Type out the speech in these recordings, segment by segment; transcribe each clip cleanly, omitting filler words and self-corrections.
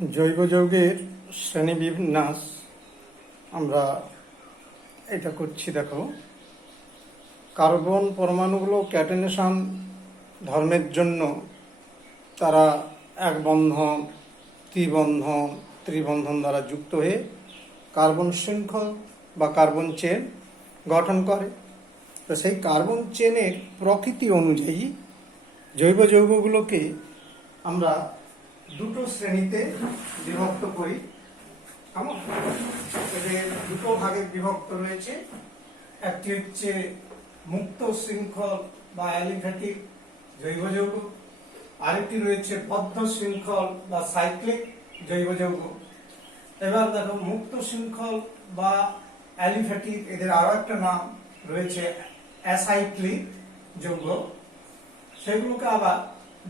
জৈব যৌগের শ্রেণীবিন্যাস আমরা এটা করছি। দেখো, কার্বন পরমাণুগুলো ক্যাটেনেশন ধর্মের জন্য তারা এক বন্ধন, ত্রিবন্ধন, ত্রিবন্ধন দ্বারা যুক্ত হয়ে কার্বন শৃঙ্খল বা কার্বন চেন গঠন করে। তো সেই কার্বন চেনের প্রকৃতি অনুযায়ী জৈব যৌগগুলোকে আমরা দুটো শ্রেণীতে বিভক্ত করি। কেমন? এদের দুটো ভাগে বিভক্ত রয়েছে। একটি হচ্ছে মুক্ত শৃঙ্খল বা অ্যালিফ্যাটিক জৈব যৌগ, আরেকটি রয়েছে বদ্ধ শৃঙ্খল বা সাইক্লিক জৈব যৌগ। এবার দেখো, মুক্ত শৃঙ্খল বা অ্যালিফ্যাটিক এদের আরো একটা নাম রয়েছে অ্যাসাইক্লিক যৌগ। সেগুলোকে আবার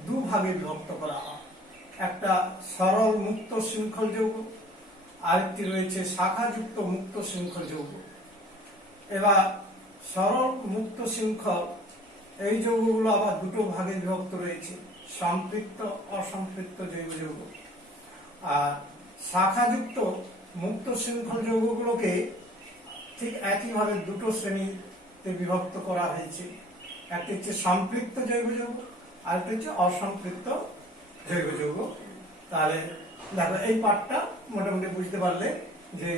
দুভাগে বিভক্ত করা হয়। একটা সরল মুক্ত শৃঙ্খল যৌগ, আরেকটি রয়েছে শাখাযুক্ত মুক্ত শৃঙ্খল যৌগ। এবার সরল মুক্ত শৃঙ্খল এই যৌগগুলো আবার দুটো ভাগে বিভক্ত রয়েছে, সম্পৃক্ত অসম্পৃক্ত জৈব যৌগ। আর শাখাযুক্ত মুক্ত শৃঙ্খল যৌগগুলোকে ঠিক একইভাবে দুটো শ্রেণীতে বিভক্ত করা হয়েছে। একটি হচ্ছে সম্পৃক্ত জৈব যৌগ, আরেকটি হচ্ছে অসম্পৃক্ত জৈব যৌগ। তাহলে দেখো, এই পার্টটা মোটামুটি বুঝতে পারলে যে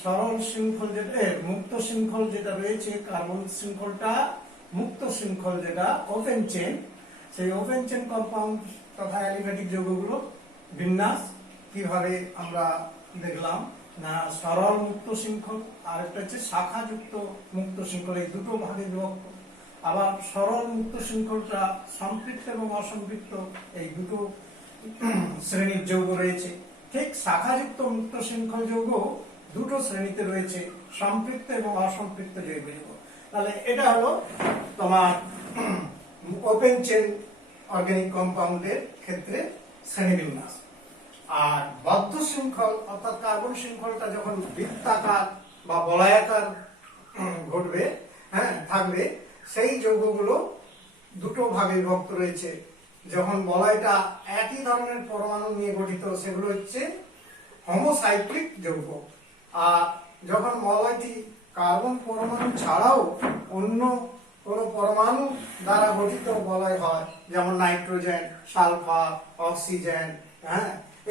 সরল শৃঙ্খল যেটা মুক্ত শৃঙ্খল যেটা রয়েছে কার্বন শৃঙ্খলটা, মুক্ত শৃঙ্খল যেটা ওপেন চেন, সেই ওপেন চেন কম্পাউন্ড তথা অ্যালিফ্যাটিক যৌগগুলো বিন্যাস কিভাবে আমরা দেখলাম না, সরল মুক্ত শৃঙ্খল আর একটা হচ্ছে শাখাযুক্ত মুক্ত শৃঙ্খল, এই দুটো ভাগে বিভক্ত। আবার সরল মুক্ত শৃঙ্খলটা সম্পৃক্ত এবং অসম্পৃক্ত এই দুটো শ্রেণীর যৌগ রয়েছে। ঠিক শাখাযুক্ত মুক্ত শৃঙ্খল যৌগ দুটো শ্রেণীতে রয়েছে, সম্পৃক্ত এবং অসম্পৃক্ত জৈব যৌগ। তাহলে এটা হলো তোমার ওপেন চেন অর্গানিক কম্পাউন্ডের ক্ষেত্রে শ্রেণীবিন্যাস। আর বদ্ধ শৃঙ্খল অর্থাৎ কার্বন শৃঙ্খলটা যখন বৃত্তাকার বা বলয়াকার ঘটবে, থাকবে, সেই যৌগগুলো দুটো ভাগে বিভক্ত রয়েছে। যখন বলয়টা একই ধরনের পরমাণু নিয়ে গঠিত, সেগুলো হচ্ছে হোমোসাইক্লিক যৌগ। আর যখন বলয়টি কার্বন পরমাণু ছাড়াও অন্য কোনো পরমাণু দ্বারা গঠিত বলয় হয়, যেমন নাইট্রোজেন, সালফার, অক্সিজেন,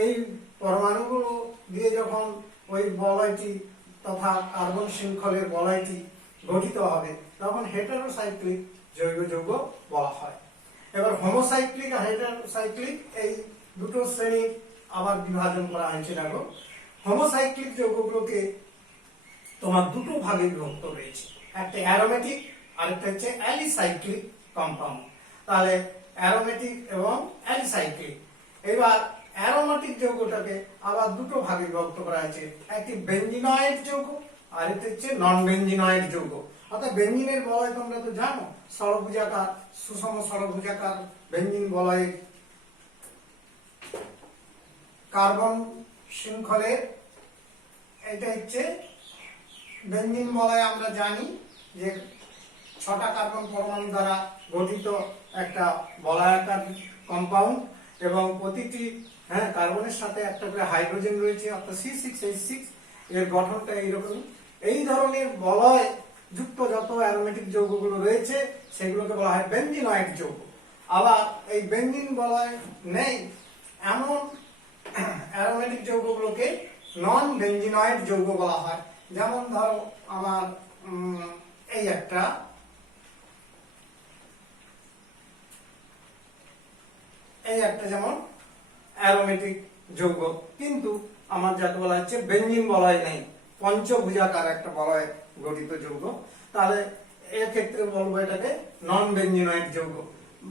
এই পরমাণুগুলো দিয়ে যখন ওই বলয়টি তথা কার্বন শৃঙ্খলের বলয়টি গঠিত হবে, তখন হেটারোসাইক্লিক জৈব যৌগ বলা হয়। এবার হোমোসাইক্লিক আর হেটারোসাইক্লিক এই দুটো শ্রেণী আবার বিভাজন করা হয়েছে। দেখো, হোমোসাইক্লিক যৌগগুলোকে তোমার দুটো ভাগে বিভক্ত রয়েছে, একটা অ্যারোমেটিক আর একটা হচ্ছে অ্যালিসাইক্লিক কম্পাউন্ড। তাহলে অ্যারোমেটিক এবং অ্যালিসাইক্লিক। এবার অ্যারোমেটিক যৌগটাকে আবার দুটো ভাগে বিভক্ত করা হয়েছে, একটি বেঞ্জিনয়েড যৌগ আর একটা হচ্ছে নন বেঞ্জিনয়েড যৌগ। অর্থাৎ বেঞ্জিনের বলয় তোমরা তো জানো, ষড়ভুজাকার, সুষম ষড়ভুজাকার বেঞ্জিন বলয়। কার্বন শৃঙ্খলের এটা হচ্ছে বেঞ্জিন বলয়। আমরা জানি যে 6টা কার্বন পরমাণু দ্বারা গঠিত একটা বলয়াকার কম্পাউন্ড, এবং প্রতিটি কার্বনের সাথে একটা করে হাইড্রোজেন রয়েছে, অর্থাৎ C6H6। এর গঠনটা এইরকম। এই ধরনের বলয় যুক্ত যত অ্যারোমেটিক যৌগগুলো রয়েছে সেগুলোকে বলা হয় বেঞ্জিনয়েড যৌগ। আবার এই বেঞ্জিন বলয় নেই এমন অ্যারোমেটিক যৌগগুলোকে নন বেঞ্জিনয়েড যৌগ বলা হয়। যেমন ধরো, আমার এই একটা যেমন অ্যারোমেটিক যৌগ, কিন্তু আমার যাকে বলা হচ্ছে বেঞ্জিন বলয় নেই, পঞ্চভুজাকার একটা বলয় গঠিত যৌগ। তাহলে এর ক্ষেত্রে বলবো এটাকে নন বেঞ্জিনয়েড যৌগ।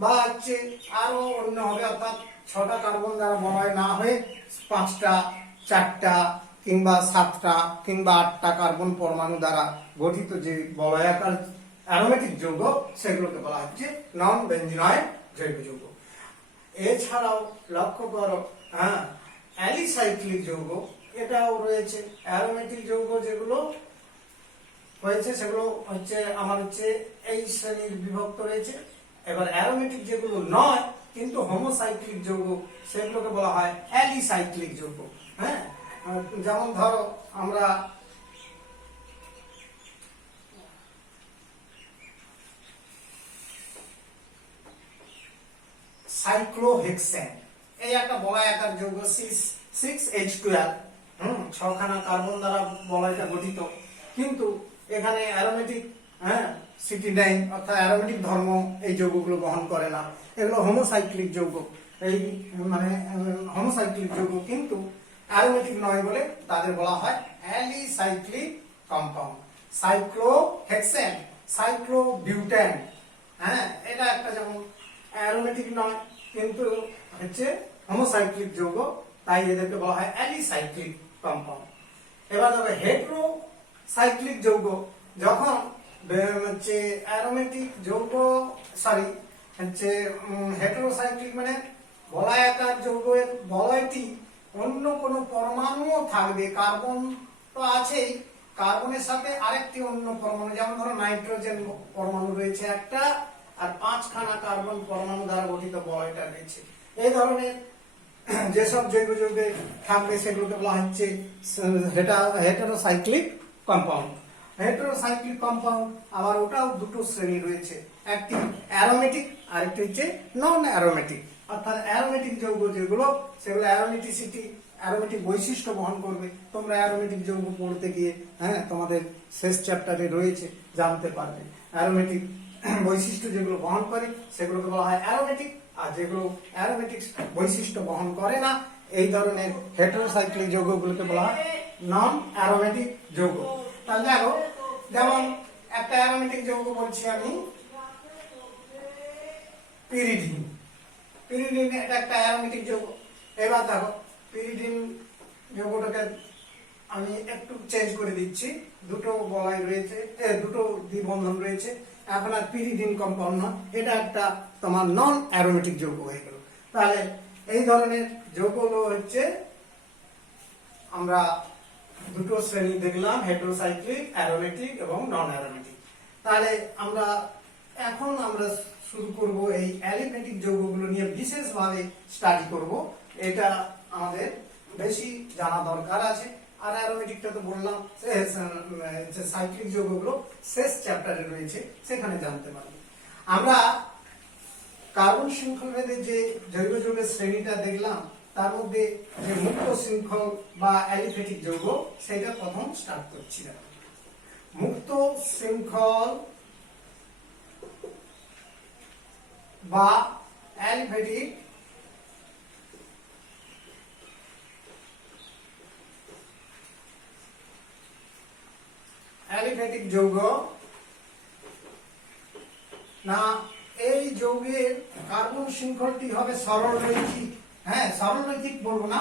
বা হচ্ছে আরো অন্য হবে, অর্থাৎ 6টা কার্বন দ্বারা বলয় না হয়ে 5টা, 4টা কিংবা 7টা কিংবা 8টা কার্বন পরমাণু দ্বারা গঠিত যে বলয়াকার অ্যারোমেটিক যৌগ, সেগুলোকে বলা হচ্ছে নন বেঞ্জিনয়েড জৈব যৌগ। এছাড়াও লক্ষ্য করো, অ্যালিসাইক্লিক যৌগ এটাও রয়েছে। অ্যারোমেটিক যৌগ যেগুলো হয়েছে সেগুলো হচ্ছে আমার এই শ্রেণীর বিভক্ত রয়েছে। এবার অ্যারোমেটিক যেগুলো নয় কিন্তু হোমোসাইক্লিক যৌগ সেগুলোকে বলা হয় অ্যালিসাইক্লিক যৌগ। হ্যাঁ, যেমন ধরো আমরা সাইক্লোহেক্সেন, এই একটা বলয়াকার যৌগ 6H12, ছখানা কার্বন দ্বারা বলয়টা গঠিত, কিন্তু এখানে অ্যারোমেটিক সিটি নেই, অর্থাৎ অ্যারোমেটিক ধর্ম এই যৌগগুলো বহন করে না। এগুলো হোমোসাইক্লিক যৌগ, এই মানে হোমোসাইক্লিক যৌগ কিন্তু অ্যারোমেটিক নয় বলে তাদের বলা হয় অ্যালিসাইক্লিক কম্পাউন্ড। সাইক্লোহেক্সেন, সাইক্লোবিউটেন, এটা একটা যেমন অ্যারোমেটিক নয় কিন্তু হচ্ছে হোমোসাইক্লিক যৌগ, তাই এদেরকে বলা হয় অ্যালিসাইক্লিক কম্পাউন্ড। এবার দেখো হেটেরোসাইক্লিক যৌগ, যখন হচ্ছে অ্যারোমেটিক যৌগ হচ্ছে হেটেরোসাইক্লিক মানে বলয়াকার যৌগের বলয়টি অন্য কোনো পরমাণুও থাকবে, কার্বন তো আছেই, কার্বনের সাথে আরেকটি অন্য পরমাণু, যেমন ধরো নাইট্রোজেন পরমাণু রয়েছে একটা, আর 5খানা কার্বন পরমাণু দ্বারা গঠিত বলয়টা রয়েছে। এই ধরনের যেসব জৈব যৌগে থাকবে সেগুলোকে বলা হচ্ছে হেটেরোসাইক্লিক কম্পাউন্ড। হেটেরোসাইক্লিক কম্পাউন্ড আবার ওটাও দুটো শ্রেণী রয়েছে, একটি অ্যারোমেটিক আর একটি হচ্ছে নন অ্যারোমেটিক। অর্থাৎ অ্যারোমেটিক যৌগ যেগুলো, সেগুলো অ্যারোমেটিক বৈশিষ্ট্য বহন করবে। তোমরা অ্যারোমেটিক যৌগ পড়তে গিয়ে তোমাদের শেষ চ্যাপ্টারে রয়েছে, জানতে পারবে। অ্যারোমেটিক বৈশিষ্ট্য যেগুলো বহন করে সেগুলোকে বলা হয় অ্যারোমেটিক, আর যেগুলো অ্যারোমেটিক বৈশিষ্ট্য বহন করে না এই ধরনের হেটেরোসাইক্লিক যৌগগুলোকে বলা হয় নন অ্যারোমেটিক যৌগ। তাহলে দেখো, যেমন একটা অ্যারোমেটিক যৌগ বলছি আমি পিরিডিন। পিরিডিন এটা একটা অ্যারোমেটিক যৌগ। এবার দেখো পিরিডিন যৌগটাকে আমি একটু চেঞ্জ করে দিচ্ছি, দুটো বলয় রয়েছে, দুটো দ্বিবন্ধন রয়েছে, এখন আর পিরিডিন কম্পাউন্ড নয়, এটা একটা তোমার নন অ্যারোমেটিক যৌগ হয়ে গেল। তাহলে এই ধরনের যৌগগুলো হচ্ছে আমরা দুটো শ্রেণী দেখলাম, হেটেরোসাইক্লিক, অ্যারোমেটিক এবং নন অ্যারোমেটিক। তাহলে এখন আমরা শুরু করব এই অ্যালিমেটিক যৌগগুলো নিয়ে বিশেষভাবে স্টাডি করব। এটা আমাদের বেশি জানা দরকার আছে। আর অ্যারোমেটিকটা তো বললাম, সাইক্লিক যৌগগুলো শেষ চ্যাপ্টারে রয়েছে, সেখানে জানতে পারবে। আমরা কার্বন শৃঙ্খল ভেদে যে জৈব যৌগের শ্রেণীটা দেখলাম, তার মধ্যে যে মুক্ত শৃঙ্খল বা অ্যালিফেটিক যৌগ, সেটা প্রথম স্টার্ট করছি। মুক্ত শৃঙ্খল বা অ্যালিফেটিক যৌগ না, এই যৌগের কার্বন শৃঙ্খলটি হবে সরল রৈখিক। সরল রৈখিক বলবো না,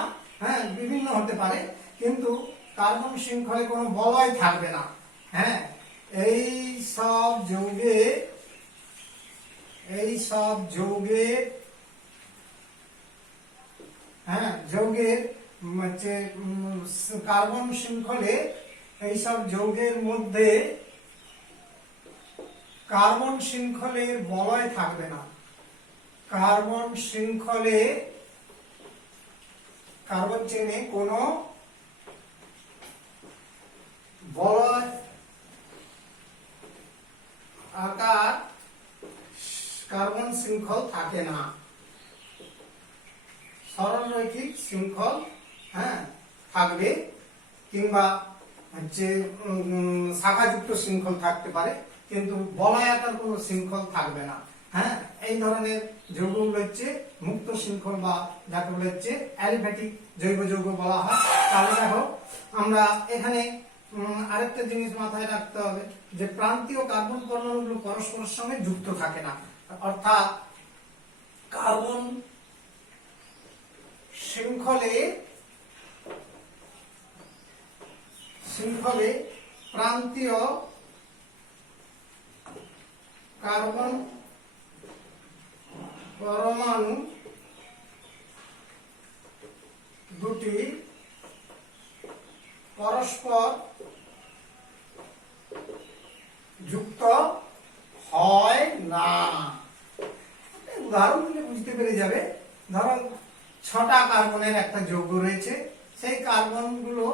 বিভিন্ন হতে পারে, কিন্তু কার্বন শৃঙ্খলে কোনো বলয় থাকবে না। এই সব যৌগের যৌগের কার্বন শৃঙ্খলে, এই সব যৌগের মধ্যে কার্বন শৃঙ্খলের বলয় থাকবে না। কার্বন শৃঙ্খলে, কার্বন চেনে কোনো বলয় আকার কার্বন শৃঙ্খল থাকে না। সরল রৈখিক শৃঙ্খল থাকবে, কিংবা হচ্ছে শাখাযুক্ত শৃঙ্খল থাকতে পারে, কিন্তু বলয়াকার কোনো শৃঙ্খল থাকবে না। এই ধরনের যৌগগুলো হচ্ছে মুক্ত শৃঙ্খল বা যাকে বলা হচ্ছে অ্যালিফেটিক জৈব যৌগ বলা হয়। তাহলে দেখো, আমরা এখানে আরেকটা জিনিস মাথায় রাখতে হবে, যে প্রান্তীয় কার্বন পরমাণুগুলো পরস্পরের সঙ্গে যুক্ত থাকে না। অর্থাৎ কার্বন শৃঙ্খলে প্রান্তীয় কার্বন পরমাণু দুটি পরস্পর যুক্ত হয় না। উদাহরণ দিলে বুঝতে পেরে যাবে। ধরো 6টা কার্বনের একটা যৌগ রয়েছে, সেই কার্বনগুলো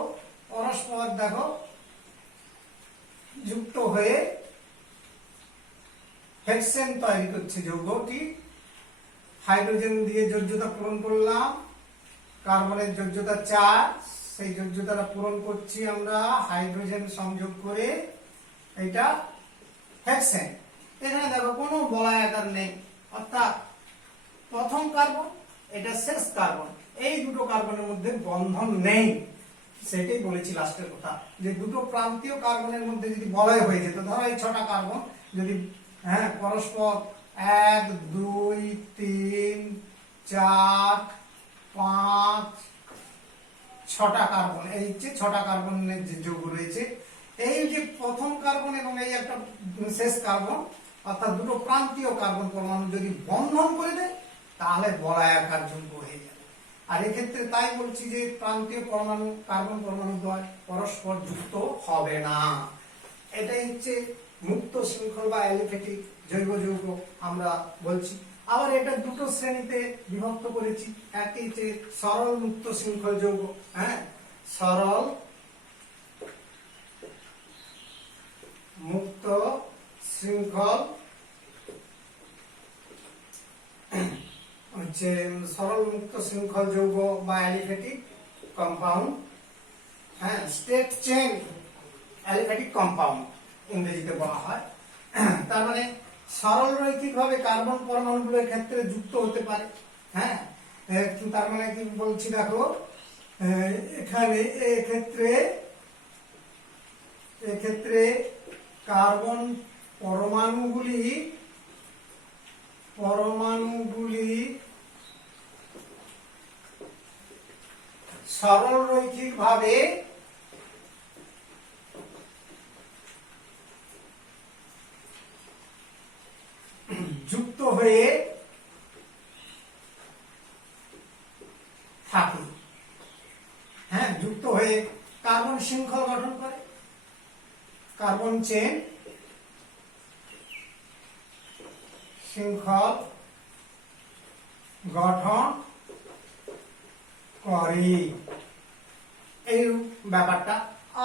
পরস্পর দেখো যুক্ত হয়ে হেক্সেন তৈরি করছে। যৌগটি হাইড্রোজেন দিয়ে যোজ্যতা পূরণ করলাম, কার্বনের যোজ্যতা 4, সেই যোজ্যতাটা পূরণ করছি আমরা হাইড্রোজেন সংযোগ করে, এটা হেক্সেন। এখানে দেখো কোনো বলয় আকার নেই, অর্থাৎ প্রথম কার্বন, এটা শেষ কার্বন, এই দুটো কার্বনের মধ্যে বন্ধন নেই। সেটাই বলেছি লাস্টের কথা, যে দুটো প্রান্তীয় কার্বনের মধ্যে যদি বলয় হয়ে যেত, ধরো এই 6টা কার্বন যদি পরস্পর 1 2 3 4 5 6টা কার্বন, এই যে 6টা কার্বনের যে যৌগ রয়েছে, এই যে প্রথম কার্বন এবং এই একটা শেষ কার্বন, অর্থাৎ দুটো প্রান্তীয় কার্বন পরমাণু যদি বন্ধন করে দেয় তাহলে বলয়াকার যৌগ হয়ে যাবে। আর এক্ষেত্রে তাই বলছি যে প্রান্তীয় পরমাণু, কার্বন পরমাণু দ্বয় পরস্পর যুক্ত হবে না। এটাই হচ্ছে মুক্ত শৃঙ্খল বা অ্যালিফ্যাটিক জৈব যৌগ আমরা বলছি। আবার এটা দুটো শ্রেণীতে বিভক্ত করেছি। একটি হচ্ছে সরল মুক্ত শৃঙ্খল যৌগ, সরল মুক্ত শৃঙ্খল হচ্ছে সরল মুক্ত শৃঙ্খল যৌগ বা aliphatic compound, state chain aliphatic compound ইংরেজিতে বলা হয়। তার মানে সরল রৈখিক ভাবে কার্বন পরমাণুগুলোর ক্ষেত্রে যুক্ত হতে পারে। তার মানে কি বলছি দেখো, এখানে এক্ষেত্রে কার্বন পরমাণুগুলি সরল রৈখিক ভাবে যুক্ত হয়ে থাকে, যুক্ত হয়ে কার্বন শৃঙ্খল গঠন করে, কার্বন চেন শৃঙ্খল গঠন করে, এই ব্যাপারটা।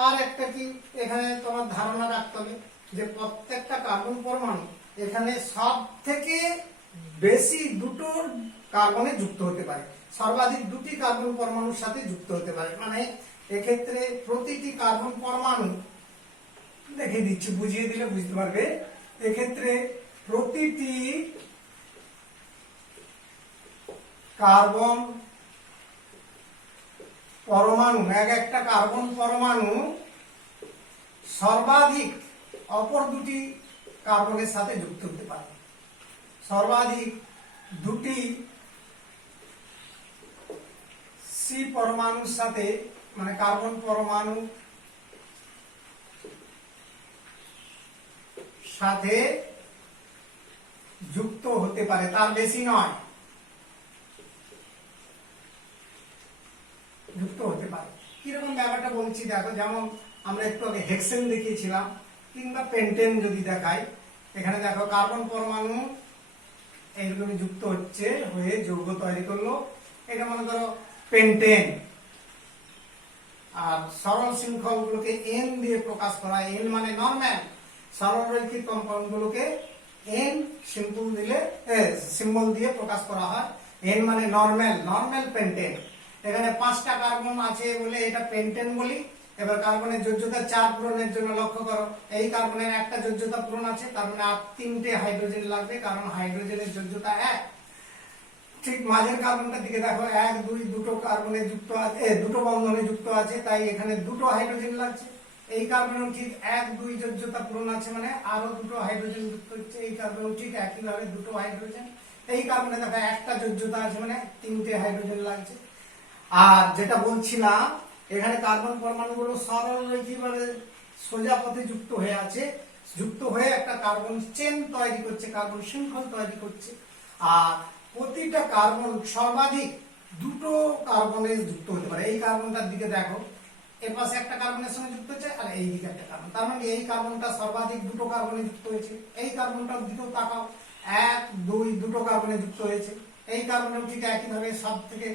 আর একটা কি এখানে তোমার ধারণা রাখতে হবে যে প্রত্যেকটা কার্বন পরমাণু এখানে সব থেকে বেশি দুটো কার্বনে যুক্ত হতে পারে, সর্বাধিক 2টি কার্বন পরমাণুর সাথে যুক্ত হতে পারে। মানে এক্ষেত্রে প্রতিটি কার্বন পরমাণু, দেখে দিচ্ছি বুঝিয়ে দিলে বুঝতে পারবে, এক্ষেত্রে প্রতিটি কার্বন পরমাণু, একটা কার্বন পরমাণু সর্বাধিক অপর 2টি কার্বনের সাথে যুক্ত হতে পারে, সর্বাধিক 2টি সি পরমাণুর সাথে, মানে কার্বন পরমাণু সাথে যুক্ত হতে পারে, তার বেশি নয়, যুক্ত হতে পারে। কিরকম ব্যাপারটা বলছি দেখো, যেমন আমরা একটু আগে হেক্সেন দেখিয়েছিলাম, কিংবা পেন্টেন যদি দেখাই, এখানে দেখো কার্বন পরমাণু এইরকমই যুক্ত হচ্ছে হয়ে যৌগ তৈরি করলো, এটা মনে করো পেন্টেন। আর সরল শৃঙ্খল গুলোকে এন দিয়ে প্রকাশ করা, এন মানে নরমাল, সরল রৈখিক কম্পাউন্ড গুলোকে এন সিম্বল দিয়ে প্রকাশ করা হয়। এন মানে নরমাল পেন্টেন। এখানে 5টা কার্বন আছে বলে এটা পেন্টেন বলি। এবার কার্বনের যোজ্যতা 4 পূরণের জন্য লক্ষ্য করো, এই কার্বনের একটা যোজ্যতা পূরণ আছে, তার মানে আর 3টে হাইড্রোজেন লাগবে, কারণ হাইড্রোজেনের যোজ্যতা 1। ঠিক মাঝের কার্বনটার দিকে দেখো, 1 2 দুটো কার্বনে যুক্ত আছে, দুটো বন্ধনে যুক্ত আছে, তাই এখানে 2টো হাইড্রোজেন লাগছে। এই কার্বনেও ঠিক 1 2 যোজ্যতা পূরণ আছে, মানে আরো 2টো হাইড্রোজেন যুক্ত হচ্ছে। এই কার্বনেও ঠিক একইভাবে 2টো হাইড্রোজেন। এই কার্বনে দেখো একটা যোজ্যতা আছে, মানে 3টে হাইড্রোজেন লাগছে। আর যেটা বলছিলাম, এখানে কার্বন পরমাণুগুলো সরল রৈখিকভাবে সোজা পথে যুক্ত হয়ে আছে, যুক্ত হয়ে একটা কার্বন চেন তৈরি করছে, কার্বন শৃঙ্খল তৈরি করছে। আর প্রতিটা কার্বন সর্বাধিক 2টো কার্বনে যুক্ত হতে পারে। এই কার্বনটার দিকে দেখো, এর পাশে একটা কার্বনের সঙ্গে যুক্ত হচ্ছে, আর এই দিকে একটা কার্বন, তার মানে এই কার্বনটা সর্বাধিক 2টো কার্বনে যুক্ত হয়েছে। এই কার্বনটার দিকেও তাকাও, 1 2 দুটো কার্বনে যুক্ত হয়েছে। এই কার্বনেও ঠিক একইভাবে সব থেকে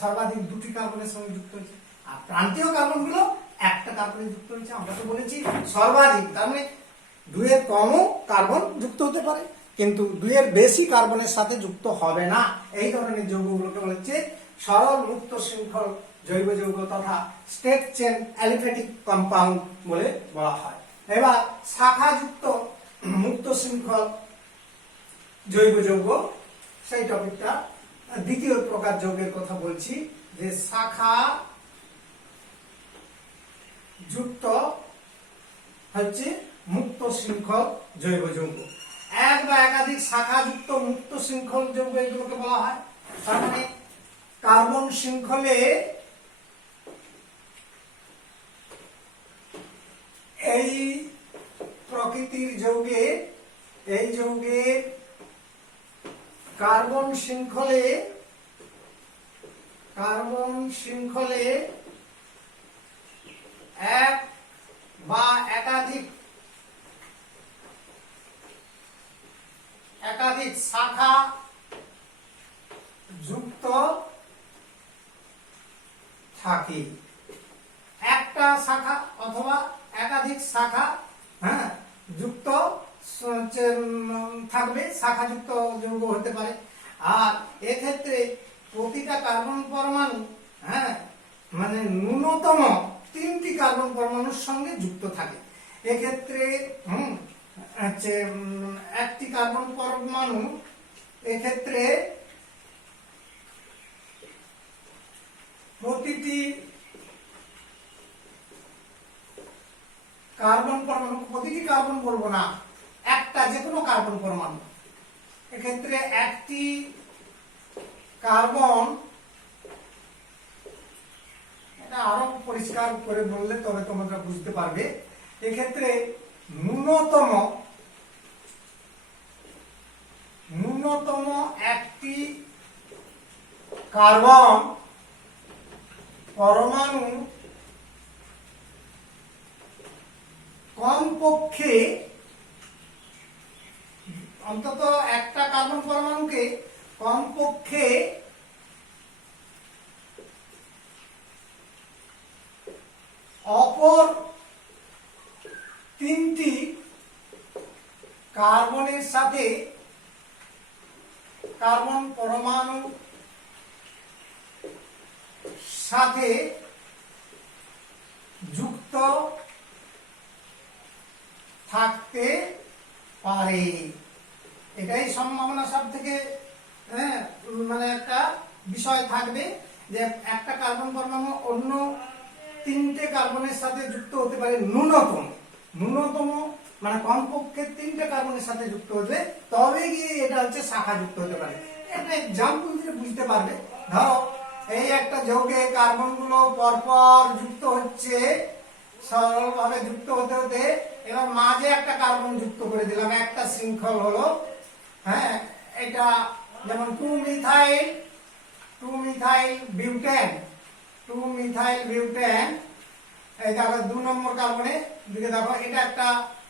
সর্বাধিক দুটি কার্বনের সঙ্গে যুক্ত হয়েছে। আর প্রান্তীয় কার্বনগুলো একটা কার্বনে যুক্ত হয়েছে। আমরা তো বলেছি সর্বাধিক, তার মানে দুইয়ের কমও কার্বন যুক্ত হতে পারে, কিন্তু দুইয়ের বেশি কার্বনের সাথে যুক্ত হবে না। এই ধরনের যৌগগুলোকে বলছে সরল মুক্ত শৃঙ্খল জৈব যৌগ তথা স্টেট চেন অ্যালিফ্যাটিক কম্পাউন্ড বলে বলা হয়। এবার শাখাযুক্ত মুক্ত শৃঙ্খল জৈব যৌগ, সেই টপিকটা দ্বিতীয় প্রকার যৌগের কথা বলছি, যে শাখা যুক্ত হচ্ছে মুক্ত শৃঙ্খল জৈব যৌগ। এক বা একাধিক শাখাযুক্ত মুক্ত শৃঙ্খল যৌগ এগুলোকে বলা হয়। তার মানে কার্বন শৃঙ্খলে এই প্রকৃতির যৌগে, এই যৌগে কার্বন শৃঙ্খলে এক বা একাধিক শাখা যুক্ত থাকে। একটা শাখা অথবা একাধিক শাখা যুক্ত থাকবে, শাখাযুক্ত যৌগ হতে পারে। আর এক্ষেত্রে প্রতিটা কার্বন পরমাণু মানে ন্যূনতম 3টি কার্বন পরমাণুর সঙ্গে যুক্ত থাকে। এক্ষেত্রে একটি কার্বন পরমাণু এক্ষেত্রে প্রতিটি কার্বন পরমাণু, প্রতিটি কার্বন বলবো না, একটা যে কোনো কার্বন পরমাণু, এক্ষেত্রে একটি কার্বন, এটা আরো পরিষ্কার করে বললে তবে তোমরা বুঝতে পারবে। এক্ষেত্রে ন্যূনতম একটি কার্বন পরমাণু কমপক্ষে, অন্তত একটা কার্বন পরমাণুকে কমপক্ষে অপর 3টি কার্বনের সাথে, কার্বন পরমাণু সাথে যুক্ত থাকতে পারে। এটাই সম্ভাবনা সব থেকে মানে একটা বিষয় থাকবে, যে একটা কার্বন পরমাণু অন্য 3টে কার্বনের সাথে যুক্ত হতে পারে, ন্যূনতম মানে কমপক্ষে 3টে কার্বনের সাথে যুক্ত হতে, তবে গিয়ে এটা হচ্ছে শাখা যুক্ত হতে পারে। একটা এক্সাম্পল দিয়ে বুঝতে পারবে। ধরো এই একটা যৌগে কার্বন গুলো পরপর যুক্ত হচ্ছে, সরলভাবে যুক্ত হতে হতে এবার মাঝে একটা কার্বন যুক্ত করে দিলাম, একটা শৃঙ্খল হলো। এটা যেমন 2 মিথাইল বিউটেন, এই দেখো 2 নম্বর কার্বনে দিকে দেখো, এটা একটা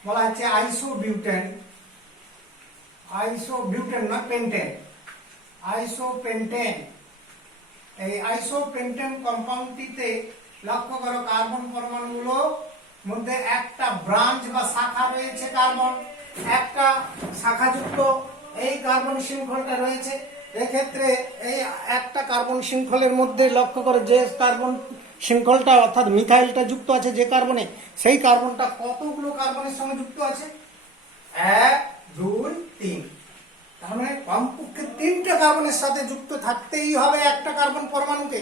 বলা হচ্ছে আইসোবিউটেন না আইসোপেন্টেন। এই আইসোপেন্টেন কম্পাউন্ডটিতে লক্ষ্য করো কার্বন পরমাণুগুলো মধ্যে একটা ব্রাঞ্চ বা শাখা রয়েছে, কার্বন একটা শাখাযুক্ত এই কার্বন শৃঙ্খলটা রয়েছে। এক্ষেত্রে এই একটা কার্বন শৃঙ্খলের মধ্যে লক্ষ্য করো যে কার্বন শৃঙ্খলটা অর্থাৎ মিথাইলটা যুক্ত আছে যে কার্বনে, সেই কার্বনটা কতগুলো কার্বনের সঙ্গে যুক্ত আছে? 1 2 3। তার মানে কমপক্ষে 3টে কার্বনের সাথে যুক্ত থাকতেই হবে একটা কার্বন পরমাণুকে,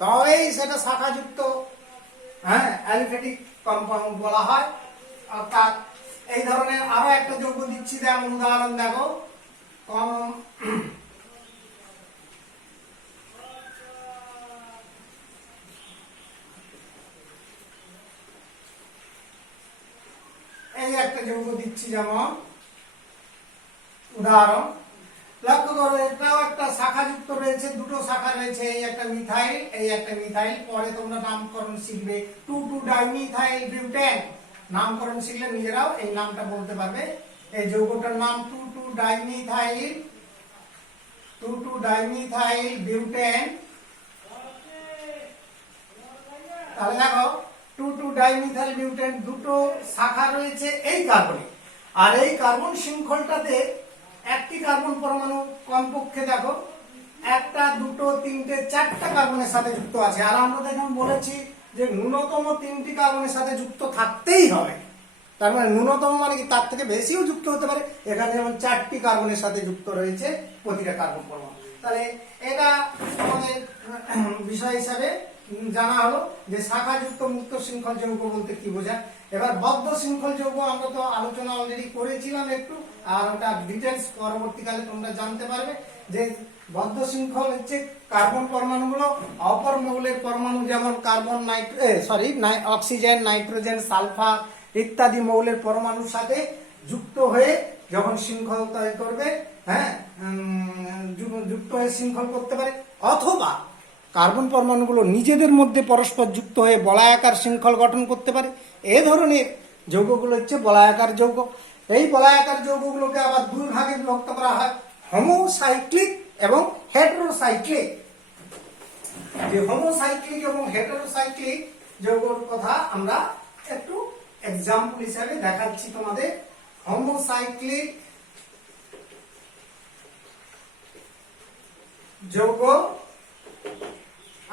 তবেই সেটা শাখাযুক্ত অ্যালিফ্যাটিক কম্পাউন্ড বলা হয়। অর্থাৎ এই ধরনের আরো একটা যৌগ দিচ্ছি, যেমন উদাহরণ দেখো, এই একটা যৌগ দিচ্ছি, যেমন উদাহরণ লক্ষ্য করো, এটাও একটা শাখাযুক্ত রয়েছে, দুটো শাখা রয়েছে, এই একটা মিথাইল, এই একটা মিথাইল। পরে তোমরা নামকরণ শিখবে, 2,2-ডাইমিথাইল বিউটেন, নামকরণ শিখলে নিজেরাও এই নামটা বলতে পারবে। এই যৌগটার নাম 2,2-ডাইমিথাইল 2,2 ডাইমিথাইল বিউটেন। তাহলে দেখো 2,2 ডাইমিথাইল বিউটেন দুটো শাখা রয়েছে এই কার্বনে, আর এই কার্বন শৃঙ্খলটাতে একটি কার্বন পরমাণু কমপক্ষে দেখো একটা, দুটো, তিনটে, চারটা কার্বনের সাথে যুক্ত আছে। আর আমরা দেখুন বলেছি যে ন্যূনতম 3টি কার্বনের সাথে যুক্ত থাকতেই হবে। তার মানে ন্যূনতম মানে কি তার থেকে বেশিও যুক্ত হতে পারে। এখানে যেমন 4টি কার্বনের সাথে যুক্ত রয়েছে প্রতিটা কার্বন পরমাণু। তাহলে এটা আমাদের বিষয় হিসাবে জানা হলো যে শাখাযুক্ত মুক্ত শৃঙ্খল যৌগ বলতে কি বোঝায়। এবার বদ্ধ শৃঙ্খল যৌগ আমরা তো আলোচনা অলরেডি করেছিলাম একটু, আর ওটা ডিটেলস পরবর্তীকালে তোমরা জানতে পারবে। যে বদ্ধ শৃঙ্খল হচ্ছে কার্বন পরমাণুগুলো অপর মৌলের পরমাণু যেমন কার্বন অক্সিজেন, নাইট্রোজেন, সালফার ইত্যাদি মৌলের পরমাণুর সাথে যুক্ত হয়ে যখন শৃঙ্খল তৈরি করবে, হ্যাঁ, যুক্ত হয়ে শৃঙ্খল করতে পারে, অথবা কার্বন পরমাণুগুলো নিজেদের মধ্যে পরস্পর যুক্ত হয়ে বলয়াকার শৃঙ্খল গঠন করতে পারে। এ ধরনের যৌগগুলো হচ্ছে বলয়াকার যৌগ। এই বলয়াকার যৌগগুলোকে আবার দুই ভাগে বিভক্ত করা হয়, হোমোসাইক্লিক এবং হেটেরোসাইক্লিক। যে হোমোসাইক্লিক এবং হেটেরোসাইক্লিক যৌগের কথা আমরা একটু এক্সাম্পল হিসাবে দেখাচ্ছি তোমাদের। হোমোসাইক্লিক যৌগ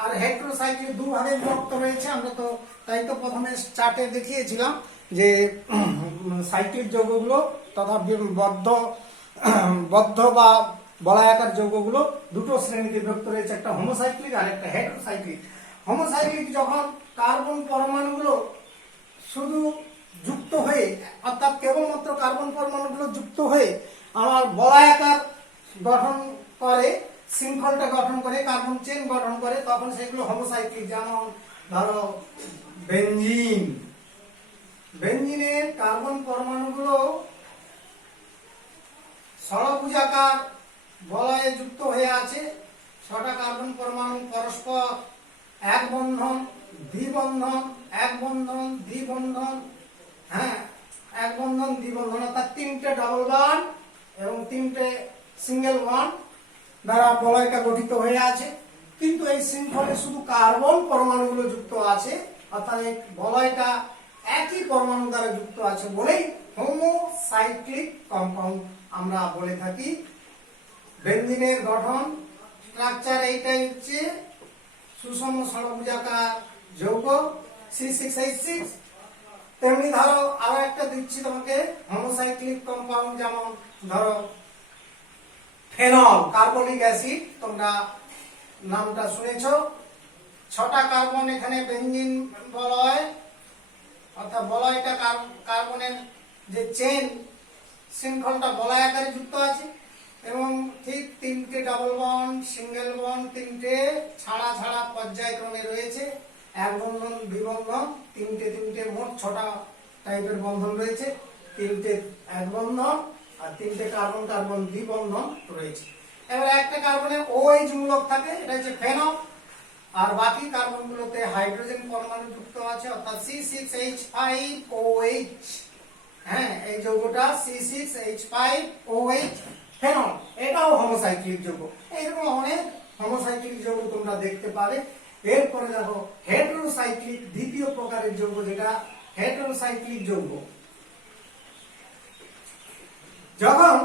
আর হেটেরোসাইক্লিক দুভাগে বিভক্ত রয়েছে। আমরা তো তাই তো প্রথমে চার্টে দেখিয়েছিলাম যে সাইক্লিক যৌগগুলো তথা বদ্ধ বা বলয়াকার যৌগগুলো দুটো শ্রেণীতে বিভক্ত রয়েছে, একটা হোমোসাইক্লিক আর একটা হেটেরোসাইক্লিক। হোমোসাইক্লিক যখন কার্বন পরমাণুগুলো শুধু যুক্ত হয়ে, অর্থাৎ কেবলমাত্র কার্বন পরমাণুগুলো যুক্ত হয়ে আমার বলয়াকার গঠন করে, শৃঙ্খলটা গঠন করে, কার্বন চেন গঠন করে, তখন সেগুলো হোমোসাইক্লিক। যেমন ধরো বেঞ্জিনের কার্বন পরমাণুগুলো ষড়ভুজাকার বলয়ে যুক্ত হয়ে আছে। 6টা কার্বন পরমাণু পরস্পর এক বন্ধন, দ্বিবন্ধন, এক বন্ধন, দ্বিবন্ধন, হ্যাঁ, এক বন্ধন, দ্বিবন্ধন, অর্থাৎ 3টে ডাবল বন্ড এবং 3টে সিঙ্গেল বন্ড দ্বারা বলয়টা গঠিত হয়ে আছে। কিন্তু এই শৃঙ্খলে শুধু কার্বন পরমাণুগুলো যুক্ত আছে, অর্থাৎ এই বলয়টা একই পরমাণু দ্বারা যুক্ত আছে বলেই হোমোসাইক্লিক কম্পাউন্ড আমরা বলে থাকি। বেঞ্জিনের গঠন স্ট্রাকচার এইটাই হচ্ছে সুষম ষড়ভুজাকার যৌগ C6H6। তেমনি ধরো আরো একটা দিচ্ছি তোমাকে হোমোসাইক্লিক কম্পাউন্ড, যেমন ধরো ফেনল কার্বনিক অ্যাসিড, তোমরা নামটা শুনেছো। 6টা কার্বন এখানে বেঞ্জিন বলয়, অর্থাৎ বলয়টা কার্বনের যে চেন শৃঙ্খলটা বলয় আকারে যুক্ত আছে, এবং ঠিক 3টে ডাবল বন্ড, সিঙ্গেল বন্ড 3টে ছাড়া ছাড়া পর্যায়ক্রমে রয়েছে, এক বন্ধন, দ্বিবন্ধন, 3টে মোট 6টা টাইপের বন্ধন রয়েছে। 3টে এক বন্ধন আর 3টে কার্বন কার্বন দ্বিবন্ধন রয়েছে। এবার একটা কার্বনের OH মূলক থাকে, এটা হচ্ছে ফেনল, আর বাকি কার্বনগুলোতে হাইড্রোজেন পরমাণু যুক্ত আছে, অর্থাৎ C6H5OH। হ্যাঁ, এই যৌগটা C6H5OH ফেনল, এটাও হোমোসাইক্লিক যৌগ। এইরকম অনেক হোমোসাইক্লিক যৌগ তোমরা দেখতে পাবে। এরপরে দেখো হেটেরোসাইক্লিক দ্বিতীয় প্রকারের যৌগ, যেটা হেটেরোসাইক্লিক যৌগ। যখন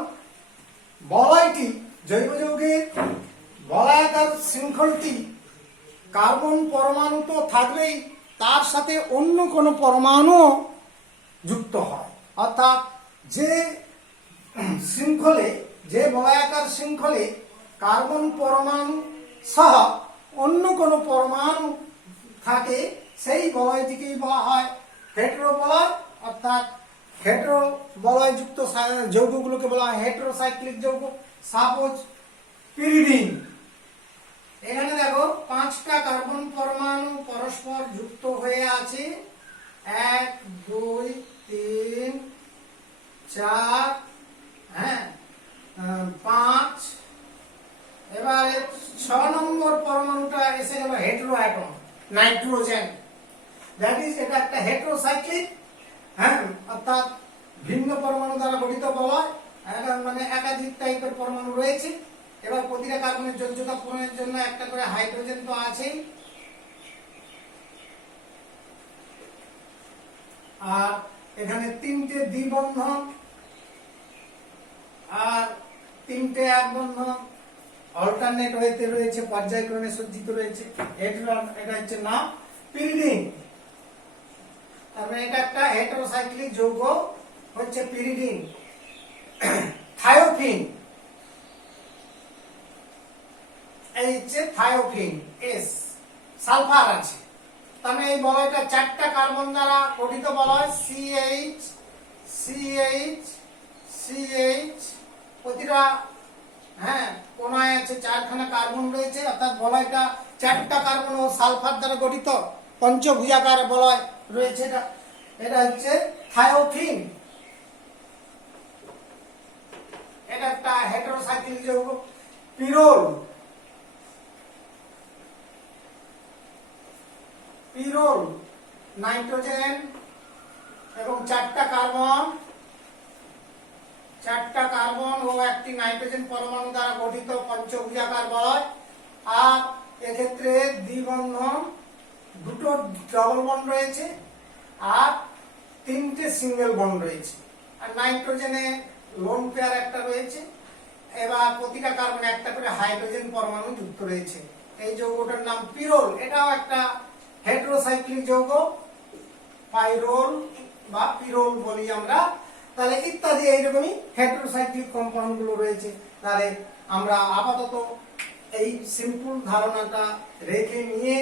বলয়টি জৈব যৌগের বলয়াকার শৃঙ্খলটি কার্বন পরমাণু তো থাকবেই, তার সাথে অন্য কোনো পরমাণু যুক্ত হয়, অর্থাৎ যে শৃঙ্খলে, যে বলয়াকার শৃঙ্খলে কার্বন পরমাণু সহ অন্য কোনো পরমাণু থাকে, সেই বলয়টিকেই বলা হয় হেটেরো বলয়, অর্থাৎ হেটেরো বলয়যুক্ত যৌগগুলোকে বলা হয় হেটেরোসাইক্লিক যৌগ। সাপোজ পিরিডিন, এখানে দেখো 5টা কার্বন পরমাণু পরস্পর যুক্ত হয়ে আছে, 1 2 3 4, হ্যাঁ, 5। এবারে 6 নম্বর পরমাণুটা এসে গেল hetero atom, nitrogen. That is, এটা একটা হেটেরোসাইক্লিক, হ্যাঁ, অর্থাৎ ভিন্ন পরমাণু দ্বারা গঠিত বলয়, মানে একাধিক টাইপের পরমাণু রয়েছে। এবার প্রতিটা কার্বনের যোজ্যতা পূরণের জন্য একটা করে হাইড্রোজেন তো আছেই, আর এখানে 3টে দ্বিবন্ধন আর 3টে এক বন্ধন অল্টারনেট হইতে রয়েছে, পর্যায়ক্রমে সজ্জিত রয়েছে। এটা হচ্ছে না পিরিডিন। তারপরে এটা একটা হেটেরোসাইক্লিক যৌগ হচ্ছে পিরিডিন। থায়োফিন, এই হচ্ছে থায়োফিন এস, সালফার আছে। তাহলে এই বলয়টা 4টা কার্বন দ্বারা গঠিত বলয়, CH CH CH, প্রতিটা কোনায় আছে 4খানা কার্বন রয়েছে, অর্থাৎ বলয়টা 4টা কার্বন ও সালফার দ্বারা গঠিত পঞ্চভুজাকার বলয় রয়েছে। এটা হচ্ছে থায়োফিন। এটা একটা হেটেরোসাইক্লিক যৌগ। পিরোল, পিরোল নাইট্রোজেন এবং 4টা কার্বন ও একটি নাইট্রোজেন পরমাণু দ্বারা গঠিত পঞ্চভুজাকার বলয়। আর এক্ষেত্রে দ্বিবন্ধন, 2টো ডবল বন্ড রয়েছে আর 3টে সিঙ্গেল বন্ড রয়েছে। আর নাইট্রোজেনে লোন পেয়ার একটা রয়েছে। এবার প্রতিটা কার্বনে একটা করে হাইড্রোজেন পরমাণু যুক্ত রয়েছে। এই যৌগটার নাম পিরোল। এটাও একটা হেটেরোসাইক্লিক যৌগ, পাইরোল বা পিরোল বলি আমরা। তাহলে ইত্যাদি এইরকমই হেটেরোসাইক্লিক কম্পাউন্ড গুলো রয়েছে। তাহলে আমরা আপাতত এই সিম্পল ধারণাটা রেখে নিয়ে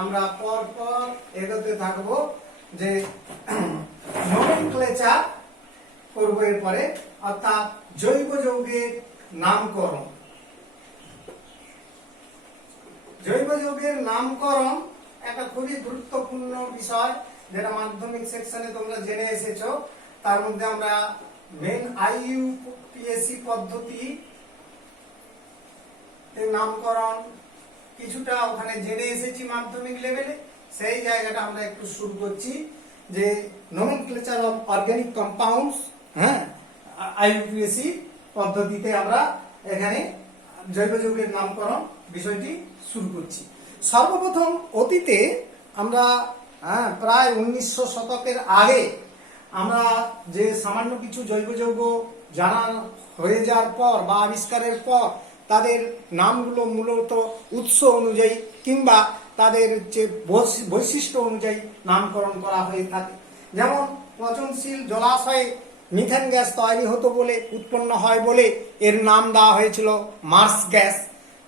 আমরা পর পর এগোতে থাকবো, যে নোমেনক্লেচার করবো এরপরে, অর্থাৎ জৈব যৌগের নামকরণ। জৈব যৌগের নামকরণ একটা খুবই গুরুত্বপূর্ণ বিষয়, যেটা মাধ্যমিক সেকশনে তোমরা জেনে এসেছো। তার মধ্যে আমরা মেন IUPAC পদ্ধতি নামকরণ কিছুটা ওখানে জেনে এসেছি মাধ্যমিক লেভেলে। সেই জায়গাটা আমরা একটু শুরু করছি, যে nomenclature of organic compounds, IUPAC পদ্ধতিতে আমরা এখানে জৈব যৌগের নামকরণ বিষয়টি শুরু করছি। সর্বপ্রথম অতীতে আমরা প্রায় 1900 শতকের আগে আমরা যে সামান্য কিছু জৈব যৌগ জানা হয়ে যাওয়ার পর বা আবিষ্কারের পর তাদের নামগুলো মূলত উৎস অনুযায়ী কিংবা তাদের যে বৈশিষ্ট্য অনুযায়ী নামকরণ করা হয়ে থাকে। যেমন পচনশীল জলাশয়ে মিথেন গ্যাস তৈরি হতো বলে, উৎপন্ন হয় বলে এর নাম দেওয়া হয়েছিল মার্স গ্যাস।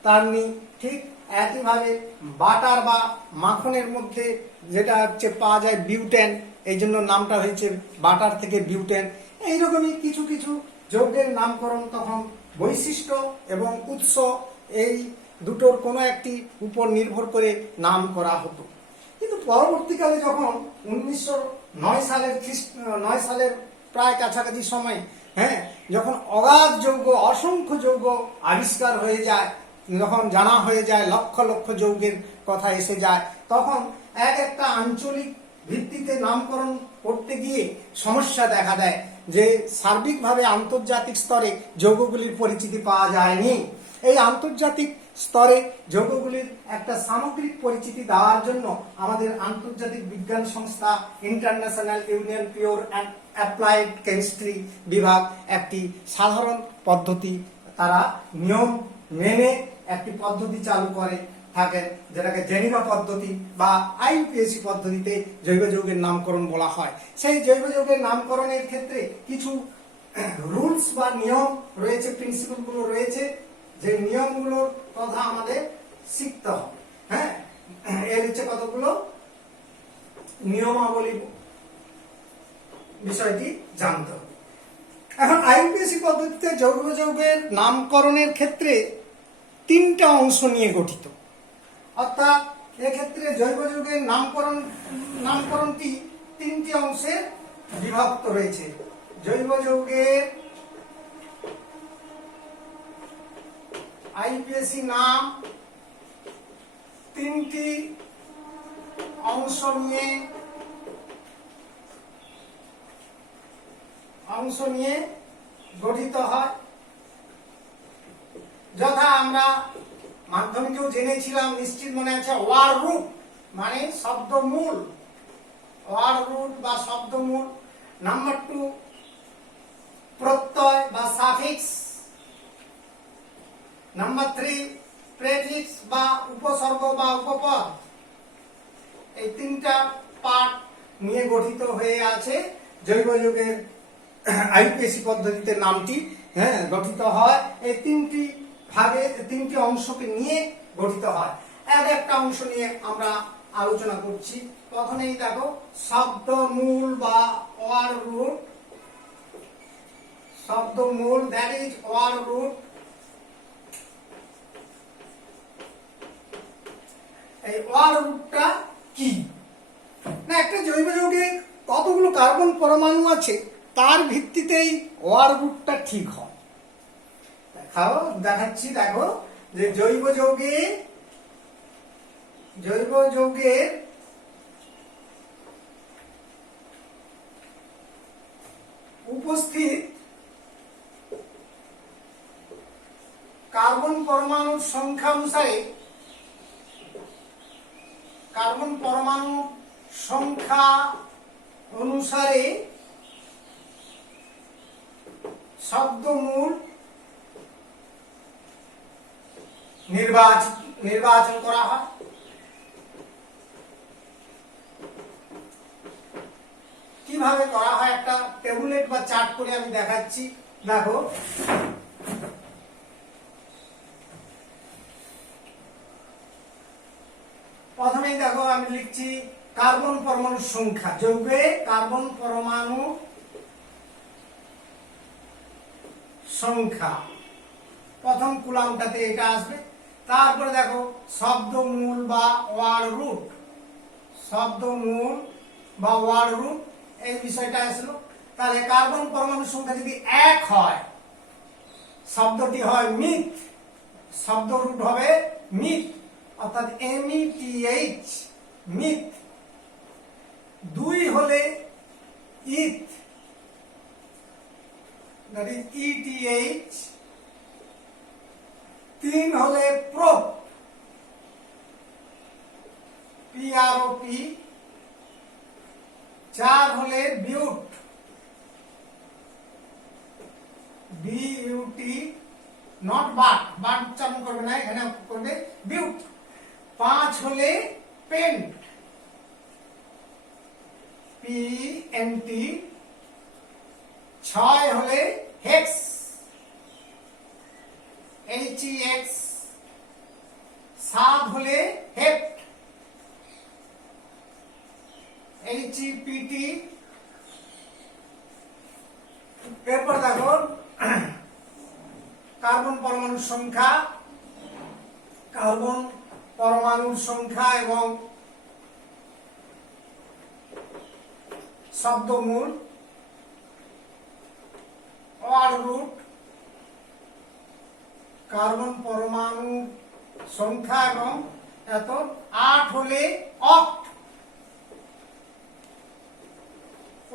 তারনি ঠিক একইভাবে বাটার বা মাখনের মধ্যে যেটা হচ্ছে পাওয়া যায় বিউটেন, এই জন্য নামটা হয়েছে বাটার থেকে বিউটেন। এইরকমই কিছু কিছু যৌগের নামকরণ তখন বৈশিষ্ট্য এবং উৎস এই দুটোর কোনো একটি উপর নির্ভর করে নাম করা হতো। কিন্তু পরবর্তীকালে যখন 1909 সালের প্রায় কাছাকাছি সময় যখন অগাধ যৌগ, অসংখ্য যৌগ আবিষ্কার হয়ে যায়, যখন জানা হয়ে যায়, লক্ষ লক্ষ যৌগের কথা এসে যায়, তখন একটা আঞ্চলিক ভিত্তিতে নামকরণ করতে গিয়ে সমস্যা দেখা দেয়, যে সার্বিকভাবে আন্তর্জাতিক স্তরে যৌগগুলির পরিচিতি পাওয়া যায়নি। এই আন্তর্জাতিক স্তরে যৌগগুলির একটা সামগ্রিক পরিচিতি দেওয়ার জন্য আমাদের আন্তর্জাতিক বিজ্ঞান সংস্থা international union pure and applied chemistry বিভাগ একটি সাধারণ পদ্ধতি, তারা নিয়ম মেনে একটি পদ্ধতি চালু করে থাকেন, যেটাকে জেনেভা পদ্ধতি বা IUPAC পদ্ধতিতে জৈব যৌগের নামকরণ বলা হয়। সেই জৈব যৌগের নামকরণের ক্ষেত্রে কিছু রুলস বা নিয়ম রয়েছে, প্রিন্সিপাল গুলো রয়েছে, যে নিয়মগুলোর কথা আমাদের শিখতে হবে। এর হচ্ছে কতগুলো নিয়মাবলী, বিষয়টি জানতে হবে। এখন IUPAC পদ্ধতিতে জৈব যৌগের নামকরণের ক্ষেত্রে 3টা অংশ নিয়ে গঠিত, অর্থাৎ এক্ষেত্রে জৈব যৌগের নামকরণটি 3টি অংশে বিভক্ত রয়েছে। জৈব যৌগের IUPAC নাম 3টি অংশ নিয়ে গঠিত হয়। যথা আমরা মাধ্যমিকেও জেনেছিলাম, নিশ্চিত মনে আছে, ওয়ার রুট মানে শব্দমূল, ওয়ার রুট বা শব্দমূল। নাম্বার 2 প্রত্যয় বা সাফিক্স। নাম্বার 3 প্রেফিক্স বা উপসর্গ বা উপপদ। এই তিনটা পার্ট নিয়ে গঠিত হয়ে আছে জৈব যুগের আইউপিএসি পদ্ধতিতে নামটি গঠিত হয়। এই তিনটি ভাগে, তিনটি অংশকে নিয়ে গঠিত হয়। আর একটা অংশ নিয়ে আমরা আলোচনা করছি। প্রথমেই দেখো শব্দমূল বা war root. শব্দমূল, that is war root. এই ওয়ার রুটটা কি না, একটা জৈব যৌগে কতগুলো কার্বন পরমাণু আছে তার ভিত্তিতেই ওয়ার রুটটা ঠিক হয়। দেখাচ্ছি, দেখো যে জৈব যৌগের উপস্থিত কার্বন পরমাণুর সংখ্যা অনুসারে, কার্বন পরমাণু সংখ্যা অনুসারে শব্দমূল নির্বাচন করা হয়। কিভাবে করা হয় একটা টেবুলেট বা চার্ট করে আমি দেখাচ্ছি। দেখো, প্রথমেই দেখো আমি লিখছি কার্বন পরমাণুর সংখ্যা। যৌগে কার্বন পরমাণু সংখ্যা প্রথম কলামটাতে এটা আসবে। তারপরে দেখো শব্দমূল বা ওয়ার রুট, শব্দমূল বা ওয়ার রুট এই বিষয়টা আসলো। তাহলে কার্বন পরমাণুর সংখ্যা যদি 1 হয়, শব্দটি হয় মিথ, শব্দ রুট হবে মিথ, অর্থাৎ METH, মিথ। 2 হলে ইথ, that is ETH। 3 হলে প্রোপ, PROP। 4 হলে বিউট, BUT, নট বাট, বাট উচ্চারণ করবে না, এখানে করবে বিউট। 5 হলে পেন্ট, PNT। 6 হলে হেক্স, HEX। 7 হলে হেপ্ট, HEPT। এরপর দেখো কার্বন পরমাণুর সংখ্যা, কার্বন পরমাণুর সংখ্যা এবং শব্দমূল, ওয়ার রুট, কার্বন পরমাণু সংখ্যা এবং এত। 8 হলে অক্ট,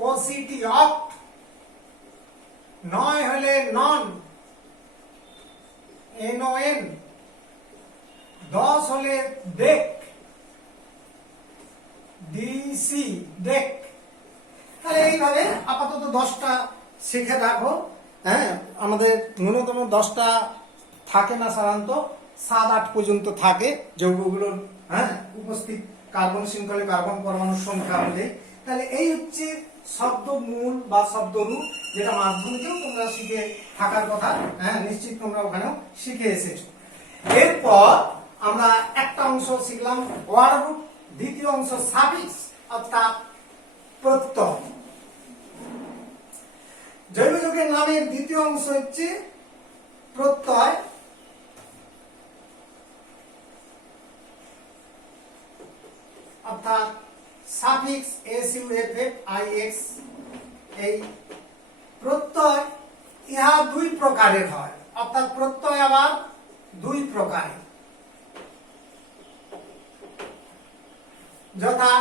OCT, অক্ট। 9 হলে নন, NON। 10 হলে ডেক, DC, ডেক। তাহলে এইভাবে আপাতত 10টা শিখে রাখো। আমাদের ন্যূনতম 10টা থাকে না, সাধারণত 7-8 পর্যন্ত থাকে যৌগগুলোর উপস্থিত কার্বন শৃঙ্খলে কার্বন পরমাণুর সংখ্যা অনুযায়ী। তাহলে এই হচ্ছে শব্দমূল বা শব্দরূপ, যেটা মাধ্যমিকেও তোমরা শিখে থাকার কথা, নিশ্চিত তোমরা ওখানেও শিখে এসেছো। এরপর আমরা একটা অংশ শিখলাম ওয়ার রুট, দ্বিতীয় অংশ সাফিক্স অর্থাৎ প্রত্যয়। জৈব যৌগের নামের দ্বিতীয় অংশ হচ্ছে প্রত্যয়। অর্থাৎ সাফিক্স, SUFFIX। এই প্রত্যয় ইহা 2 প্রকারের হয়, অর্থাৎ প্রত্যয় আবার 2 প্রকারের, যথা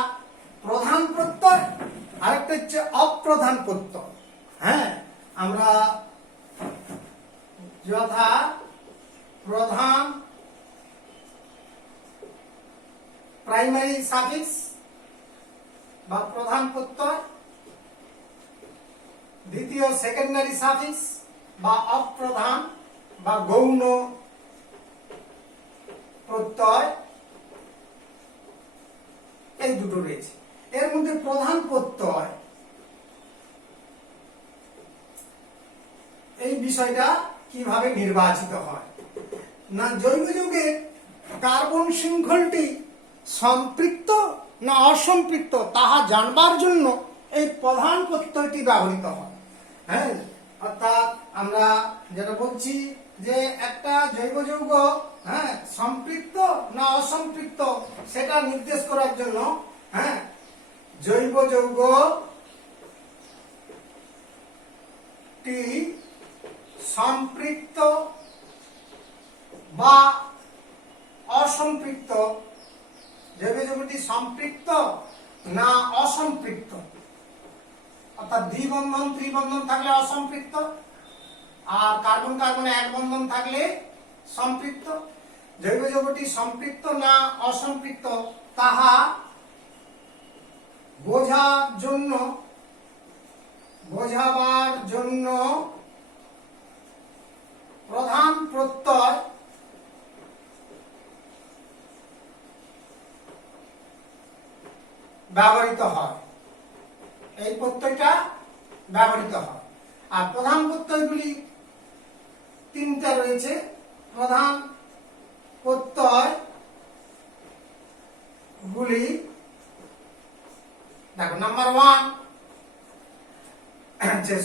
প্রধান প্রত্যয়, আরেকটা হচ্ছে অপ্রধান প্রত্যয়। আমরা যথা প্রধান প্রাইমারি সাফিক্স বা প্রধান প্রত্যয়, দ্বিতীয় সেকেন্ডারি সাফিক্স বা অপ্রধান বা গৌণ প্রত্যয়, এই দুটো রয়েছে। এর মধ্যে প্রধান প্রত্যয় এই বিষয়টা কিভাবে নির্বাচিত হয় না, জৈব যৌগের কার্বন শৃঙ্খলটি সম্পৃক্ত না অসম্পৃক্ত তাহা জানবার জন্য এই প্রধান প্রত্যয়টি ব্যবহৃত হয়। হ্যাঁ, অর্থাৎ আমরা যেটা বলছি যে একটা জৈব যৌগ হ্যাঁ সম্পৃক্ত না অসম্পৃক্ত সেটা নির্দেশ করার জন্য হ্যাঁ জৈব যৌগটি সম্পৃক্ত বা অসম্পৃক্ত, জৈব যৌগটি সম্পৃক্ত না অসম্পৃক্ত, অর্থাৎ দ্বিবন্ধন ত্রিবন্ধন থাকলে অসম্পৃক্ত আর কার্বন কার্বনে এক বন্ধন থাকলে সম্পৃক্ত। জৈব যৌগটি সম্পৃক্ত না অসম্পৃক্ত তাহা বোঝাবার জন্য প্রধান প্রত্যয় ব্যবহৃত হয়, এই প্রত্যয়টা ব্যবহৃত হয়। আর প্রধান প্রত্যয়গুলি তিনটা রয়েছে। প্রধান প্রত্যয় গুলি দেখো, নাম্বার 1 যে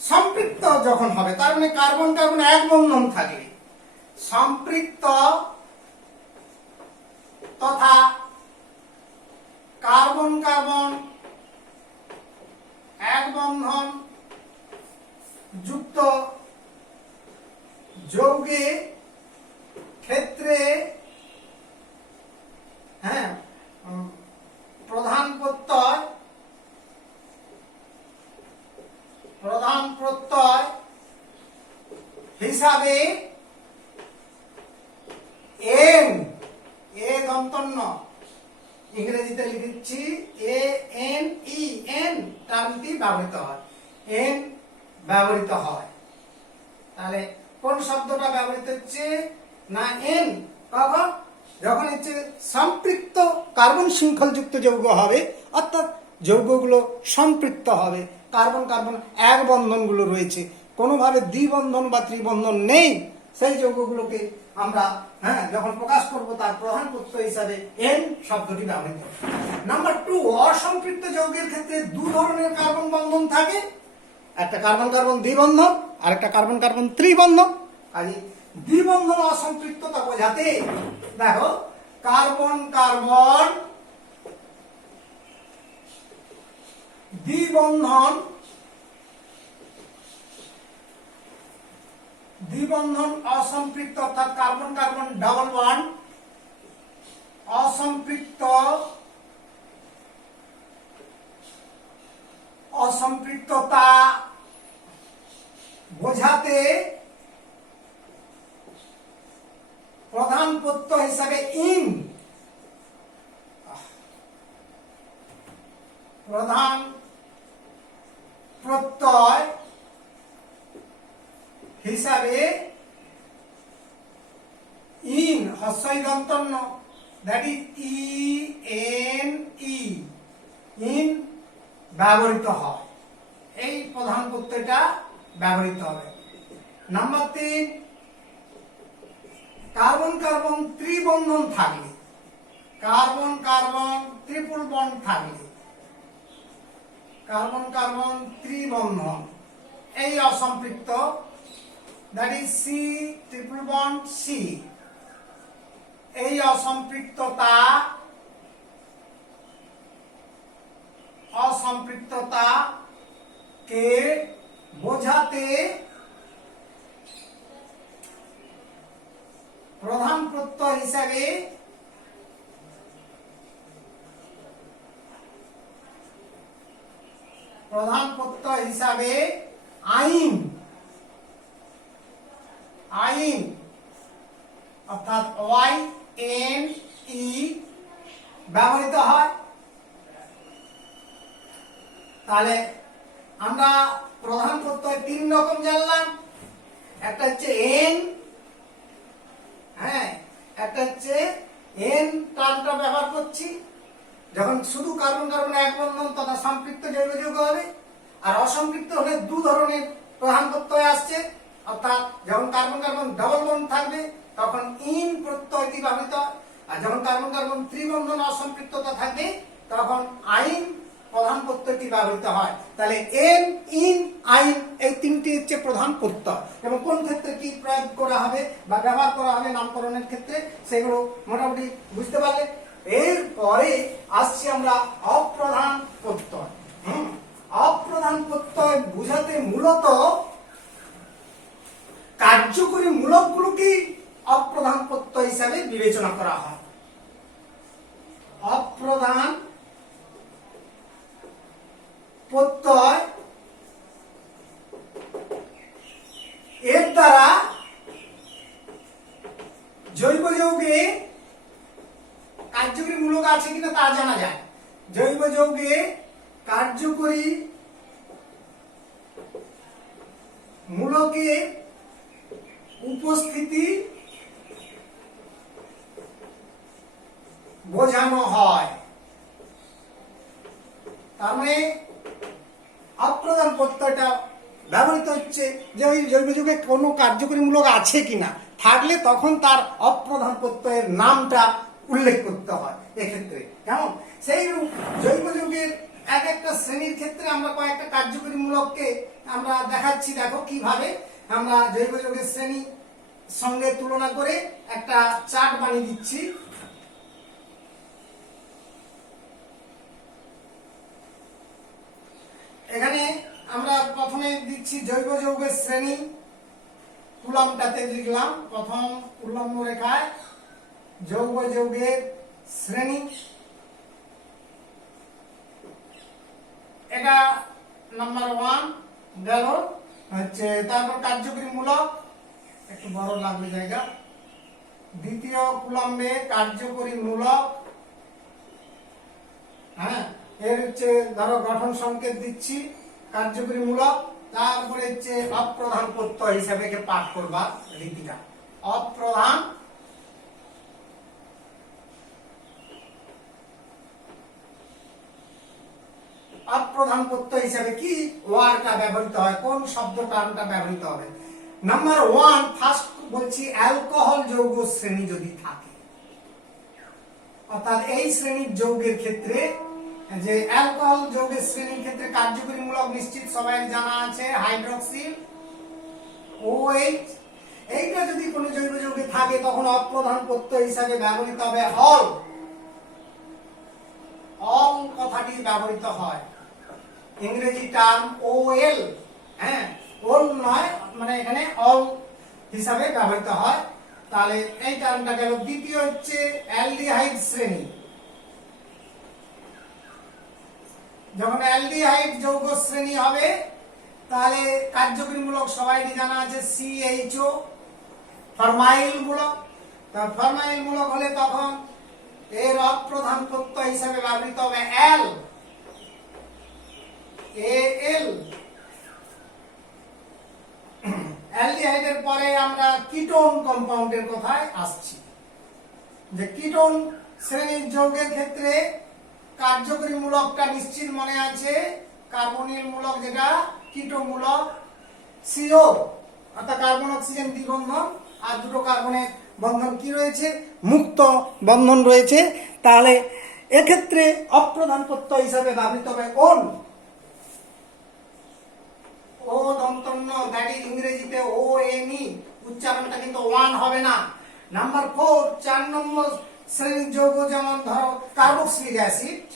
সম্পৃক্ত যখন হবে তার মানে কার্বন কার্বন এক বন্ধন থাকলে সম্পৃক্ত তথা কার্বন কার্বন এক বন্ধন যুক্ত যৌগে ক্ষেত্রে হ্যাঁ প্রধান প্রত্যয় হিসাবে এন, এ দন্তন্য ইংরেজিতে লিখছি ANE, এন টার্মটি ব্যবহৃত হয়, এন ব্যবহৃত হয়। তাহলে কোন শব্দটা ব্যবহৃত হচ্ছে না এন, কখন যখন হচ্ছে সম্পৃক্ত কার্বন শৃঙ্খলযুক্ত যৌগ হবে, অর্থাৎ যৌগগুলো সম্পৃক্ত হবে, কার্বন কার্বন এক বন্ধনগুলো রয়েছে, কোনোভাবে দ্বিবন্ধন বা ত্রিবন্ধন নেই, সেই যৌগগুলোকে আমরা হ্যাঁ যখন প্রকাশ করব তার প্রধান প্রত্যয় হিসাবে এন শব্দটি ব্যবহৃত হবে। নাম্বার 2, অসম্পৃক্ত যৌগের ক্ষেত্রে দু ধরনের কার্বন বন্ধন থাকে, একটা কার্বন কার্বন দ্বিবন্ধন আর একটা কার্বন কার্বন ত্রিবন্ধন। কাজে দ্বিবন্ধন অসম্পৃক্ততা বোঝাতে দেখো কার্বন কার্বন দ্বিবন্ধন অসম্পৃক্ত, অর্থাৎ কার্বন কার্বন ডাবল বন্ড অসম্পৃক্ততা বোঝাতে প্রধান প্রত্যয় হিসাবে ইন, প্রধান প্রত্যয় হিসাবে ইন হস্যই দন্তন্য, দ্যাট ইজ ENE, ইন ব্যবহৃত হয়, এই প্রধান প্রত্যয়টা ব্যবহৃত হবে। নাম্বার 3, কার্বন কার্বন ত্রিবন্ধন থাকলে, কার্বন কার্বন ট্রিপল বন্ড থাকলে, কার্বন কার্বন ত্রিবন্ধন এই অসম্পৃক্ত, that is C triple bond C, এই অসম্পৃক্ততাকে বোঝাতে প্রধান প্রত্যয় হিসাবে আইন অর্থাৎ ওয়াই এন ই ব্যবহৃত হয়। তাহলে আমরা প্রধান প্রত্যয় 3 রকম জানলাম। একটা হচ্ছে এন, হ্যাঁ, একটা হচ্ছে এন টার্মটা ব্যবহার করছি যখন শুধু কার্বন কার্বন এক বন্ধন তথা সম্পৃক্ত জৈব যৌগ হবে, আর অসম্পৃক্ত হলে দু ধরনের প্রধান প্রত্যয় আসছে, অর্থাৎ যখন কার্বন কার্বন ডবল বন্ড থাকবে তখন ইন প্রত্যয়টি ব্যবহৃত হয়, আর যখন কার্বন কার্বন ত্রিবন্ধন অসম্পৃক্ততা থাকবে তখন আইন প্রধান প্রত্যয়টি ব্যবহৃত হয়। তাহলে এন, ইন, আইন এই তিনটি হচ্ছে প্রধান প্রত্যয়, এবং কোন ক্ষেত্রে কি প্রয়োগ করা হবে বা ব্যবহার করা হবে নামকরণের ক্ষেত্রে সেগুলো মোটামুটি বুঝতে পারলে। এরপরে আসছি আমরা অপ্রধান প্রত্যয়। অপ্রধান প্রত্যয় বুঝাতে মূলত কার্যকরী মূলকগুলোকে অপ্রধান প্রত্যয় হিসাবে বিবেচনা করা হয়। অপ্রধান প্রত্যয় এর দ্বারা জৈব যৌগে কার্যকরী মূলক আছে কিনা তা জানা যায়। জৈব যৌগে কার্যকরী মূলকের উপস্থিতি বোঝানো হয়। তার মানে অপ্রধান প্রত্যয়টা ব্যবহৃত হচ্ছে যে ওই জৈব যৌগে কোনো কার্যকরী মূলক আছে কিনা, থাকলে তখন তার অপ্রধান প্রত্যয়ের নামটা উল্লেখ করতে হয়। এক্ষেত্রে কেমন সেই জৈব যৌগের এক একটা শ্রেণীর ক্ষেত্রে আমরা কয়েকটা কার্যকরী মূলককে আমরা দেখাচ্ছি। দেখো কিভাবে আমরা জৈব যৌগের শ্রেণী সঙ্গে তুলনা করে একটা চার্ট বানিয়ে দিচ্ছি। এখানে আমরা প্রথমে দিচ্ছি জৈব যৌগের শ্রেণী, কুলম্বটাতে লিখলাম প্রথম উল্লম্ব রেখায় জৈব যৌগের শ্রেণী। এটা নাম্বার 1 গেল হচ্ছে। তারপর কার্যকরী মূলক, একটু বড় লাগবে জায়গা। দ্বিতীয় কুলম্বে কার্যকরী মূলক, হ্যাঁ, এর হচ্ছে ধরো গঠন সংকেত দিচ্ছি কার্যকরী মূলক। তারপরে হচ্ছে অপ্রধান প্রত্যয় হিসাবে পাঠ করবা রীতিটা। অপ্রধান অপ্রধান প্রত্যয় হিসাবে কি ওয়ার্ডটা ব্যবহৃত হয়, কোন শব্দ টার্মটা ব্যবহৃত হবে। নাম্বার 1 ফার্স্ট বলছি অ্যালকোহল যৌগ শ্রেণী যদি থাকে, অর্থাৎ এই শ্রেণীর যৌগের ক্ষেত্রে যে অ্যালকোহল যৌগের শ্রেণীর ক্ষেত্রে কার্যকরী মূলক নিশ্চিত সবাই জানা আছে হাইড্রক্সিল OH। এইটা যদি কোনো জৈব যৌগে থাকে তখন অপ্রধান প্রত্যয় হিসাবে ব্যবহৃত হবে অল। অল কথাটি ব্যবহৃত হয়। ইংরেজি টার্ম OL, হ্যাঁ, অল নয়, মানে এখানে অল হিসাবে ব্যবহৃত হয়। তাহলে এই টার্মটা গেল। দ্বিতীয় হচ্ছে অ্যালডিহাইড শ্রেণী। যখন অ্যালডিহাইড যৌগ শ্রেণী হবে তাহলে কার্যকরী মূলক সবাই জানা আছে CHO, ফরমাইল মূলক। ফরমাইল মূলক হলে তখন এর অপ্রধান প্রত্যয় হিসাবে ব্যবহৃত হবে AL। অ্যালডিহাইডের পরে আমরা কিটোন কম্পাউন্ডের কথায় আসছি। যে কিটোন শ্রেণীর যৌগের ক্ষেত্রে কার্যকরী মূলকটা নিশ্চিত মনে আছে, কার্বনিল মূলক যেটা কিটো মূলক CO, অর্থাৎ কার্বন অক্সিজেন দ্বিবন্ধন, আর দুটো কার্বনের বন্ধন কি রয়েছে, মুক্ত বন্ধন রয়েছে। তাহলে এক্ষেত্রে অপ্রধান প্রত্যয় হিসাবে ব্যবহৃত হবে ওন। ও দন্তন্য, দ্যাট ইজ ইংরেজিতে ONE, উচ্চারণটা কিন্তু 1 হবে না। নাম্বার 4 4 নম্বর শ্রেণীর যৌগ যেমন ধরো কার্বক্সিলিক অ্যাসিড।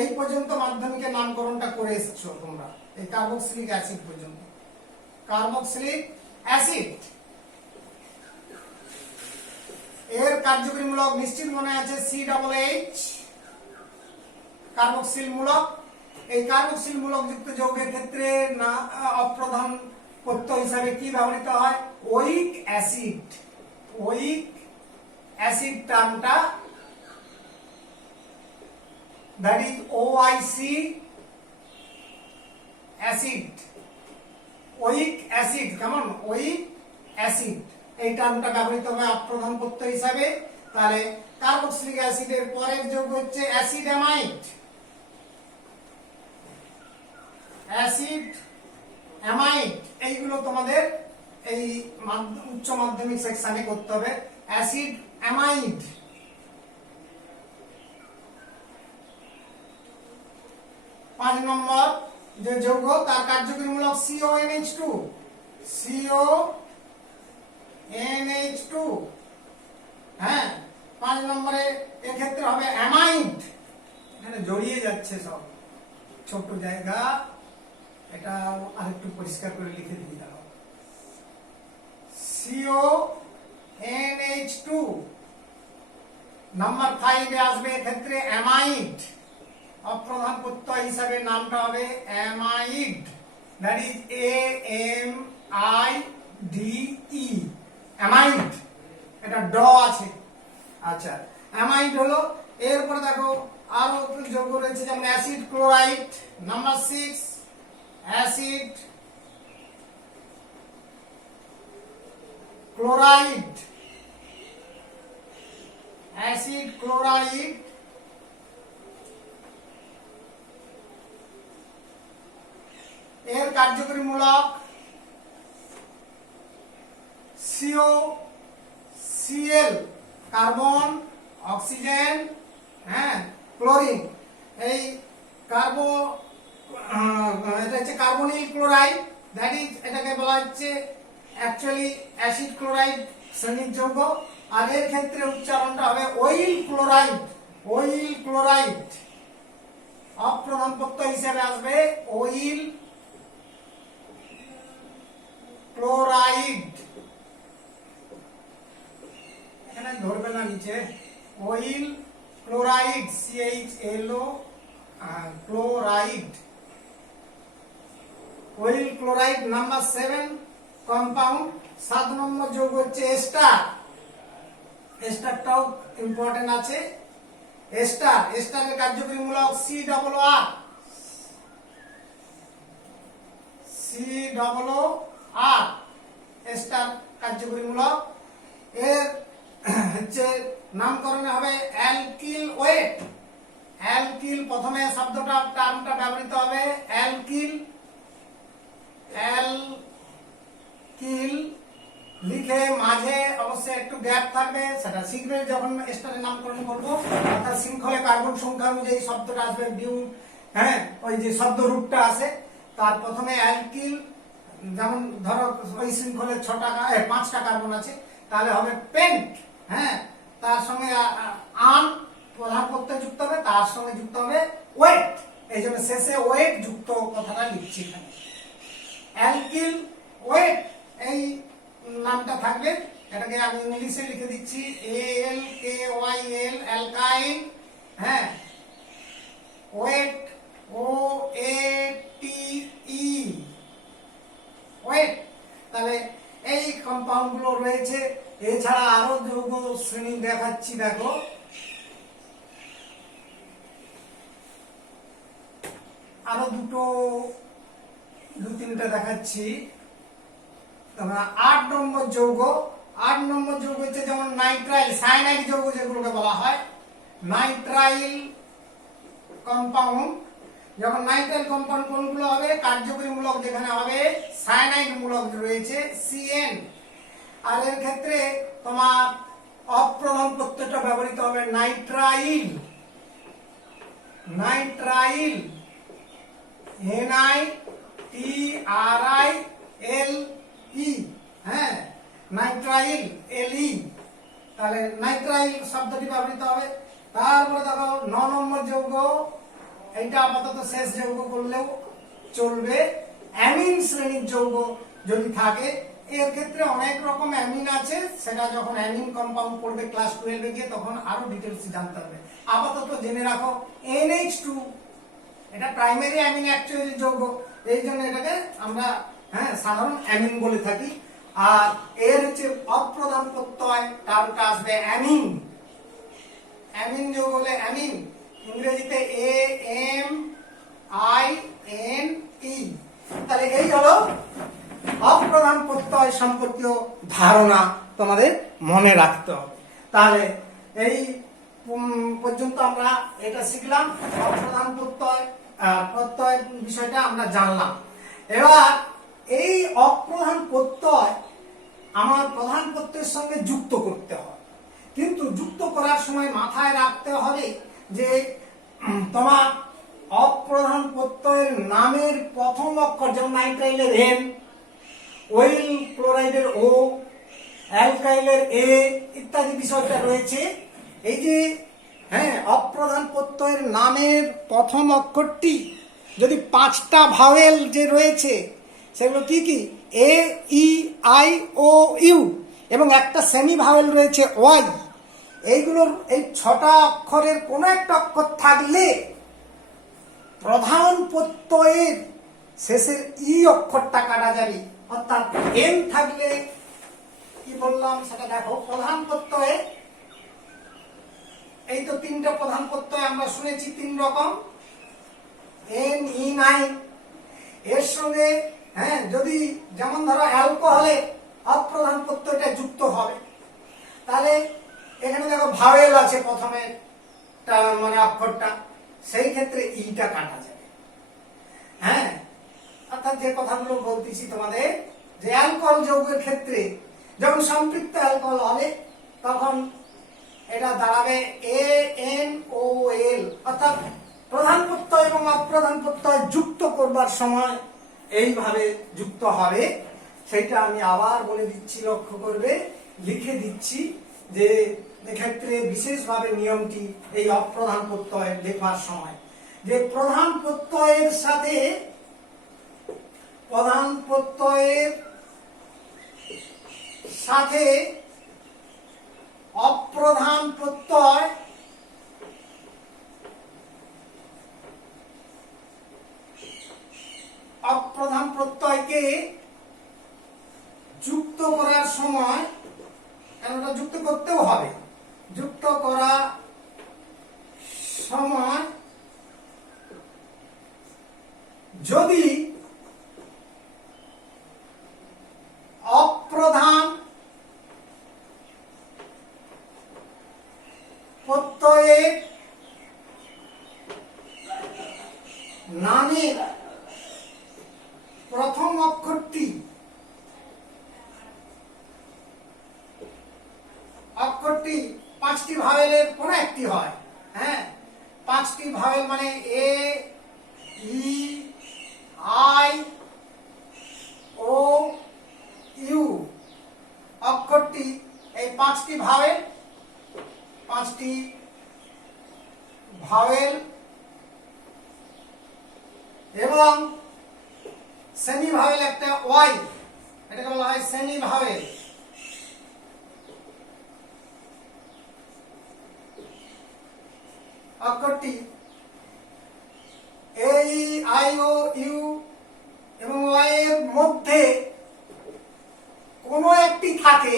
এই পর্যন্ত মাধ্যমিকে নামকরণটা করে এসেছো তোমরা, এই কার্বক্সিলিক অ্যাসিড পর্যন্ত। কার্বক্সিলিক অ্যাসিড এর কার্যকরী মূলক নিশ্চিত মনে আছে COOH, কার্বক্সিল মূলক। এই কার্বক্সিল মূলক যুক্ত যৌগের ক্ষেত্রে না অপ্রধান প্রত্যয় হিসাবে কি ব্যবহৃত হয়, ওইক অ্যাসিড। ওইক অ্যাসিড টার্মটা, that is OIC acid, oic acid, কেমন, ওইক অ্যাসিড, এই টার্মটা ব্যবহৃত হবে অপ্রধান প্রত্যয় হিসাবে। তাহলে কার্বক্সিলিক অ্যাসিডের পরের যৌগ হচ্ছে অ্যাসিড অ্যামাইড, অ্যাসিড অ্যামাইড, এইগুলো তোমাদের এই উচ্চ মাধ্যমিক সেকশনে করতে হবে। অ্যাসিড অ্যামাইড, পাঁচ নম্বর যে যৌগ তার কার্যকরীমূলক CONH2, CONH2, হ্যাঁ। 5 নম্বরে এক্ষেত্রে হবে অ্যামাইড, এখানে জড়িয়ে যাচ্ছে সব, ছোট জায়গা, এটা আরেকটু পরিষ্কার করে লিখে দিয়ে দাও। CONH2। নাম্বার 5 এ আসবে এক্ষেত্রে অ্যামাইড, অপ্রধান প্রত্যয় হিসাবে নামটা হবে amide, that is AMIDE, amide, এটা ড আছে। আচ্ছা, অ্যামাইড হলো। এরপরে দেখো আরো যৌগ রয়েছে, যেমন acid chloride, number 6, acid chloride, acid chloride, এর কার্যকরীমূলক COCl, কার্বন, অক্সিজেন, হ্যাঁ, ক্লোরিন, এই এটা হচ্ছে কার্বনিল ক্লোরাইড, দ্যাট ইজ, এটাকে বলা হচ্ছে অ্যাকচুয়ালি অ্যাসিড ক্লোরাইড শ্রেণীর যৌগ। আর এর ক্ষেত্রে উচ্চারণটা হবে অয়েল ক্লোরাইড, অয়েল ক্লোরাইড, অপ্রধান প্রত্যয় হিসেবে আসবে অয়েল ক্লোরাইড, এখানে ধরবে না নিচে, oyl chloride, CHLO, chloride, oyl chloride. Number 7 compound, 7 নম্বর যৌগ হচ্ছে এস্টার, এস্টারটাও ইম্পর্টেন্ট আছে। এস্টার, এস্টারের কার্যকরীমূলক COOR, COOR, এস্টার কার্যকরীমূলক। এর হচ্ছে নামকরণে হবে অ্যালকিল ওয়েট, অ্যালকিল, প্রথমে শব্দটা টার্মটা ব্যবহৃত হবে অ্যালকিল, অ্যালকিল লিখে মাঝে অবশ্যই একটু গ্যাপ থাকবে, সেটা শিখবে যখন এস্টারের নামকরণ করবো। অর্থাৎ শৃঙ্খলে কার্বন সংখ্যা অনুযায়ী শব্দটা আসবে বিউ, হ্যাঁ, ওই যে শব্দ রূপটা আসে, তার প্রথমে অ্যালকিল, যেমন ধরো ওই শৃঙ্খলে 5টা কার্বন আছে, তাহলে হবে পেন্ট, হ্যাঁ, তার সঙ্গে আন প্রধান প্রত্যয় যুক্ত হবে, তার সঙ্গে যুক্ত হবে ওয়েট, এই জন্য শেষে ওয়েট যুক্ত কথাটা লিখছি এখানে, অ্যালকিল ওয়েট, এই নামটা থাকবে। এটাকে আমি ইংলিশে লিখে দিচ্ছি ALKYL, অ্যালকাইল, হ্যাঁ, ওয়েট, OATE, ওয়েট। তাহলে এই কম্পাউন্ড গুলো রয়েছে। এছাড়া আরো যৌগ শ্রেণী দেখাচ্ছি, দেখো আরো দু তিনটা দেখাচ্ছি। 8 নম্বর যৌগ, 8 নম্বর যৌগ হচ্ছে যেমন নাইট্রাইল, সায়ানাইড যৌগ যেগুলোকে বলা হয়, নাইট্রাইল কম্পাউন্ড। যেমন নাইট্রাইল কম্পাউন্ড কোনগুলো হবে, কার্যকরীমূলক যেখানে হবে সায়ানাইড মূলক রয়েছে CN। আর এর ক্ষেত্রে তোমার অপ্রধান প্রত্যয়টা ব্যবহৃত হবে নাইট্রাইল, নাইট্রাইল, NITRILE, হ্যাঁ, নাইট্রাইল, LE, তাহলে নাইট্রাইল শব্দটি ব্যবহৃত হবে। তারপরে দেখো 9 নম্বর যৌগ, এটা আপাতত শেষ যৌগ করলেও চলবে, অ্যামিন শ্রেণীর যৌগ যদি থাকে। এর ক্ষেত্রে অনেক রকম অ্যামিন আছে, সেটা যখন অ্যামিন কম্পাউন্ড পড়বে ক্লাস 12 এ গিয়ে তখন আরো ডিটেইলস জানতে হবে। আপাতত জেনে রাখো NH2, এটা প্রাইমারি অ্যামিন অ্যাকচুয়ালি যৌগ, এই জন্য এটাকে আমরা, হ্যাঁ, সাধারণ অ্যামিন বলে থাকি। আর এর হচ্ছে অপ্রধান প্রত্যয়, কারণটা আসবে অ্যামিন। অ্যামিন যোগ হলে অ্যামিন, ইংরেজিতে AMINE। তাহলে এই হলো অপ্রধান প্রত্যয় সম্পর্কীয় ধারণা, তোমাদের মনে রাখতে হবে। তাহলে এই পর্যন্ত আমরা এটা শিখলাম, অপ্রধান প্রত্যয় বিষয়টা আমরা জানলাম। এবার এই অপ্রধান প্রত্যয় আমার প্রধান প্রত্যয়ের সঙ্গে যুক্ত করতে হয়, কিন্তু যুক্ত করার সময় মাথায় রাখতে হবে যে তোমার অপ্রধান প্রত্যয়ের নামের প্রথম অক্ষর, যেমন নাইট্রাইলের N, ওইল ক্লোরাইডের O, অ্যালকাইলের A ইত্যাদি বিষয়টা রয়েছে। এই যে অপ্রধান প্রত্যয়ের নামের প্রথম অক্ষরটি যদি 5টা ভাওয়েল যে রয়েছে সেগুলো কি কি, AEIOU, এবং একটা সেমি ভাওয়েল রয়েছে Y, এইগুলোর এই 6টা অক্ষরের কোনো একটা অক্ষর থাকলে প্রধান প্রত্যয়ের শেষের ই অক্ষরটা কাটা যাবে। অর্থাৎ N থাকলে কি বললাম সেটা দেখো, প্রধান প্রত্যয়ে এই তো 3টা প্রধান প্রত্যয় আমরা শুনেছি 3 রকম, NE9। এর সঙ্গে যদি যেমন ধরো অ্যালকোহলে অপ্রধান প্রত্যয়টা যুক্ত হবে, তাহলে এখানে দেখো ভাওয়েল আছে প্রথমে মানে অক্ষরটা, সেই ক্ষেত্রে ইটা কাটা যাবে। অর্থাৎ যে কথাগুলো বলতেছি তোমাদের, যে অ্যালকোহল যৌগের ক্ষেত্রে যখন সম্পৃক্ত অ্যালকোহল হবে তখন এটা দাঁড়াবে ANOL। অর্থাৎ প্রধান প্রত্যয় এবং অপ্রধান প্রত্যয় যুক্ত করবার সময় এইভাবে যুক্ত হবে। সেটা আমি আবার বলে দিচ্ছি, লক্ষ্য করবে, লিখে দিচ্ছি, যে এক্ষেত্রে বিশেষভাবে নিয়মটি এই অপ্রধান প্রত্যয় লেখার সময়, যে প্রধান প্রত্যয়ের সাথে অপ্রধান প্রত্যয় প্রত্যয়কে যুক্ত করার সময়, এটা যুক্ত করতেও হবে, যুক্ত করার সময় যদি অপ্রধান প্রত্যয়ের নামের প্রথম অক্ষরটি 5টি ভাওয়েলের কোন একটি হয়। 5টি ভাওয়েল মানে AEIOU অক্ষরটি, এই 5টি ভাওয়েল এবং সেমি ভাওয়েল একটা Y, এটাকে বলা হয় সেমি ভাওয়েল। অক্ষরটি AEIOU এবং Y এর মধ্যে কোনো একটি থাকে,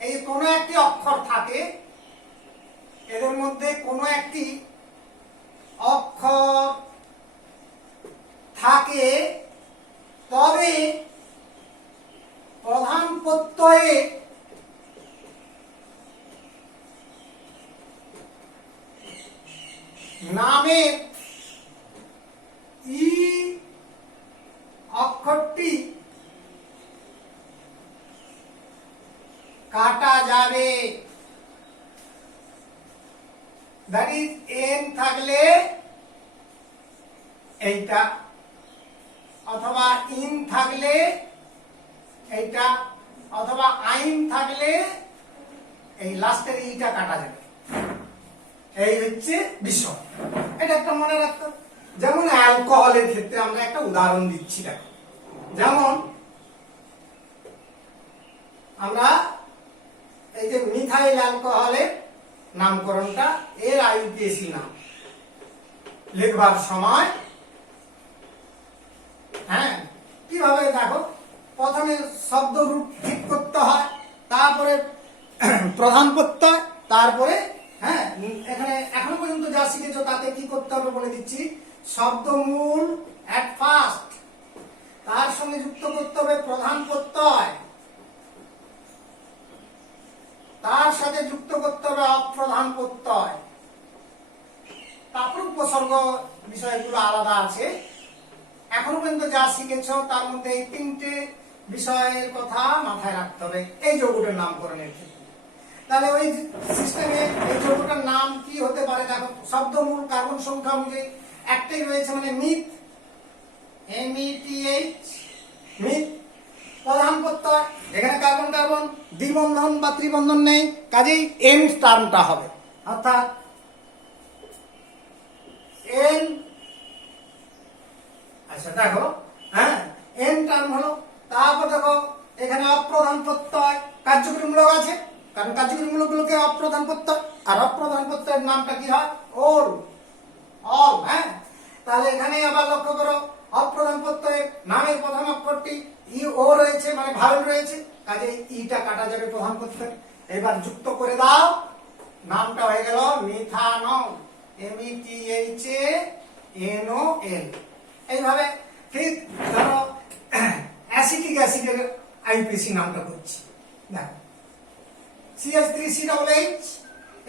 এই কোনো একটি অক্ষর থাকে, এদের মধ্যে কোনো একটি অক্ষর থাকে, তবে প্রধান প্রত্যয়ে নামের ই অক্ষরটি কাটা যাবে। দ্যাট ইজ এন থাকলে এইটা, অথবা ইন থাকলে এইটা, অথবা আইন থাকলে এই লাস্টের ইটা কাটা যাবে। এই হচ্ছে বিষয়, এটা একটা মনে রাখতে। যেমন অ্যালকোহলের ক্ষেত্রে আমরা একটা উদাহরণ দিচ্ছি, দেখো, যেমন আমরা এই যে মিথাইল অ্যালকোহলের নামকরণটা এর IUPAC নাম লিখবার সময় কিভাবে দেখো, প্রথমে শব্দ রূপ ঠিক করতে হয়, তারপরে প্রধান প্রত্যয়, তারপরে হ্যাঁ এখানে এখনো পর্যন্ত যা শিখেছো তাতে কি করতে হবে বলে দিচ্ছি। শব্দমূল এট ফার্স্ট, তার সঙ্গে যুক্ত করতে হবে প্রধান প্রত্যয়, তার সাথে যুক্ত করতে হবে অপ্রধান প্রত্যয়, তারপর উপসর্গ বিষয়গুলো আলাদা আছে। এখনো পর্যন্ত যা শিখেছো তার মধ্যে এই তিনটে বিষয়ের কথা মাথায় রাখতে হবে এই যৌগটার নামকরণের ক্ষেত্রে। তাহলে ওই সিস্টেমে এই যৌগটার নাম কি হতে পারে দেখো। শব্দমূল কার্বন সংখ্যা অনুযায়ী একটাই রয়েছে, মানে মিথ, METH, মিথ। প্রধান প্রত্যয়, এখানে কার্বন কার্বন দ্বিবন্ধন বা ত্রিবন্ধন নেই, কাজেই এন্ড টার্মটা হবে, অর্থাৎ এন। আচ্ছা দেখো, হ্যাঁ এন টার্ম হলো। তারপর দেখো এখানে অপ্রধান প্রত্যয় কার্যকরীমূলক আছে, কারণ কার্যকরীমূলক গুলোকে অপ্রধান প্রত্যয়, আর অপ্রধান প্রত্যয়ের নামটা কি হয়? অল। হ্যাঁ, তাহলে এখানে আবার লক্ষ্য করো অপ্রধান প্রত্যয়ের নামের প্রথম অক্ষরটি ও রয়েছে, মানে ভাওয়েল রয়েছে, কাজে ইটা কাটা যাবে প্রধান প্রত্যয়। এবার যুক্ত করে দাও, নামটা হয়ে গেল মিথানল, METHANOL। এইভাবে ঠিক ধরো অ্যাসিটিক অ্যাসিডের আইপিসি নামটা করছি, দেখো CH3COOH।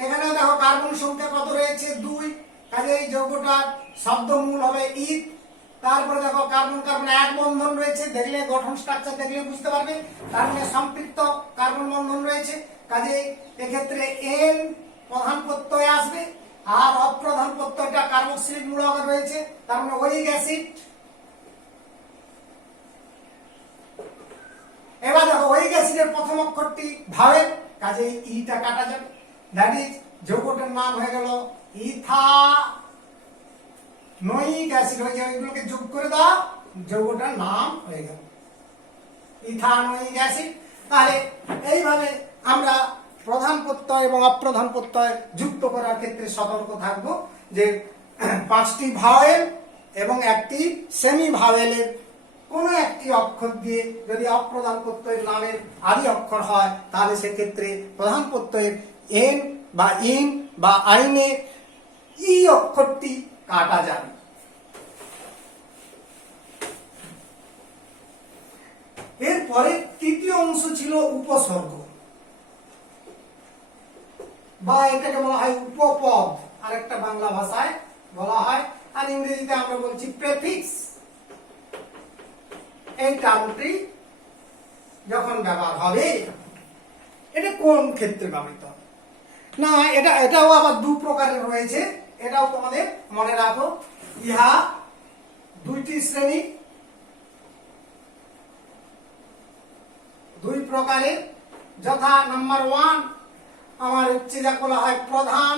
এখানে দেখো কার্বন সংখ্যা কত রয়েছে? 2, কাজে এই যৌগটার শব্দমূল হবে ইথ। তারপরে দেখো কার্বন কার্বন এক বন্ধন রয়েছে, দেখলে গঠন স্ট্রাকচার দেখলে বুঝতে পারবে, তার মানে সম্পৃক্ত কার্বন বন্ধন রয়েছে, কাজে এক্ষেত্রে এন প্রধান প্রত্যয় আসবে, আর অপ্রধান প্রত্যয়টা কার্বক্সিলিক মূলক রয়েছে, তার মানে ওইক অ্যাসিড। এবার দেখো ওইক অ্যাসিডের প্রথম অক্ষরটি ভাওয়েল, কাজে ইটা কাটা যাবে, দ্যাট ইজ যৌগটার নাম হয়ে গেল ইথানোয়িক অ্যাসিড। হয়ে যাবে, এগুলোকে যোগ করে দাও, যৌগটার নাম হয়ে গেল ইথানোয়িক অ্যাসিড। তাহলে এইভাবে আমরা প্রধান প্রত্যয় এবং অপ্রধান প্রত্যয় যুক্ত করার ক্ষেত্রে সতর্ক থাকবো, যে 5টি ভাওয়েল এবং একটি সেমি ভাওয়েলের কোন একটি অক্ষর দিয়ে যদি অপ্রধান প্রত্যয়ের নামের আদি অক্ষর হয়, তাহলে সেক্ষেত্রে প্রধান প্রত্যয়ের এন বা ইন বা আইনে ই অক্ষরটি কাটা যাবে। এরপরে তৃতীয় অংশ ছিল উপসর্গ, বা এটাকে বলা হয় উপপদ, আরেকটা বাংলা ভাষায় বলা হয়, আর ইংরেজিতে আমরা বলছি প্রেফিক্স। এই টার্মটি যখন ব্যবহার হবে, এটা কোন ক্ষেত্রে ব্যবহৃত হবে না, এটাও আবার দু প্রকারের রয়েছে, এটাও তোমাদের মনে রাখো। ইহা দুইটি শ্রেণী, দুই প্রকারের, যথা নাম্বার 1 আমার হচ্ছে যা বলা হয় প্রধান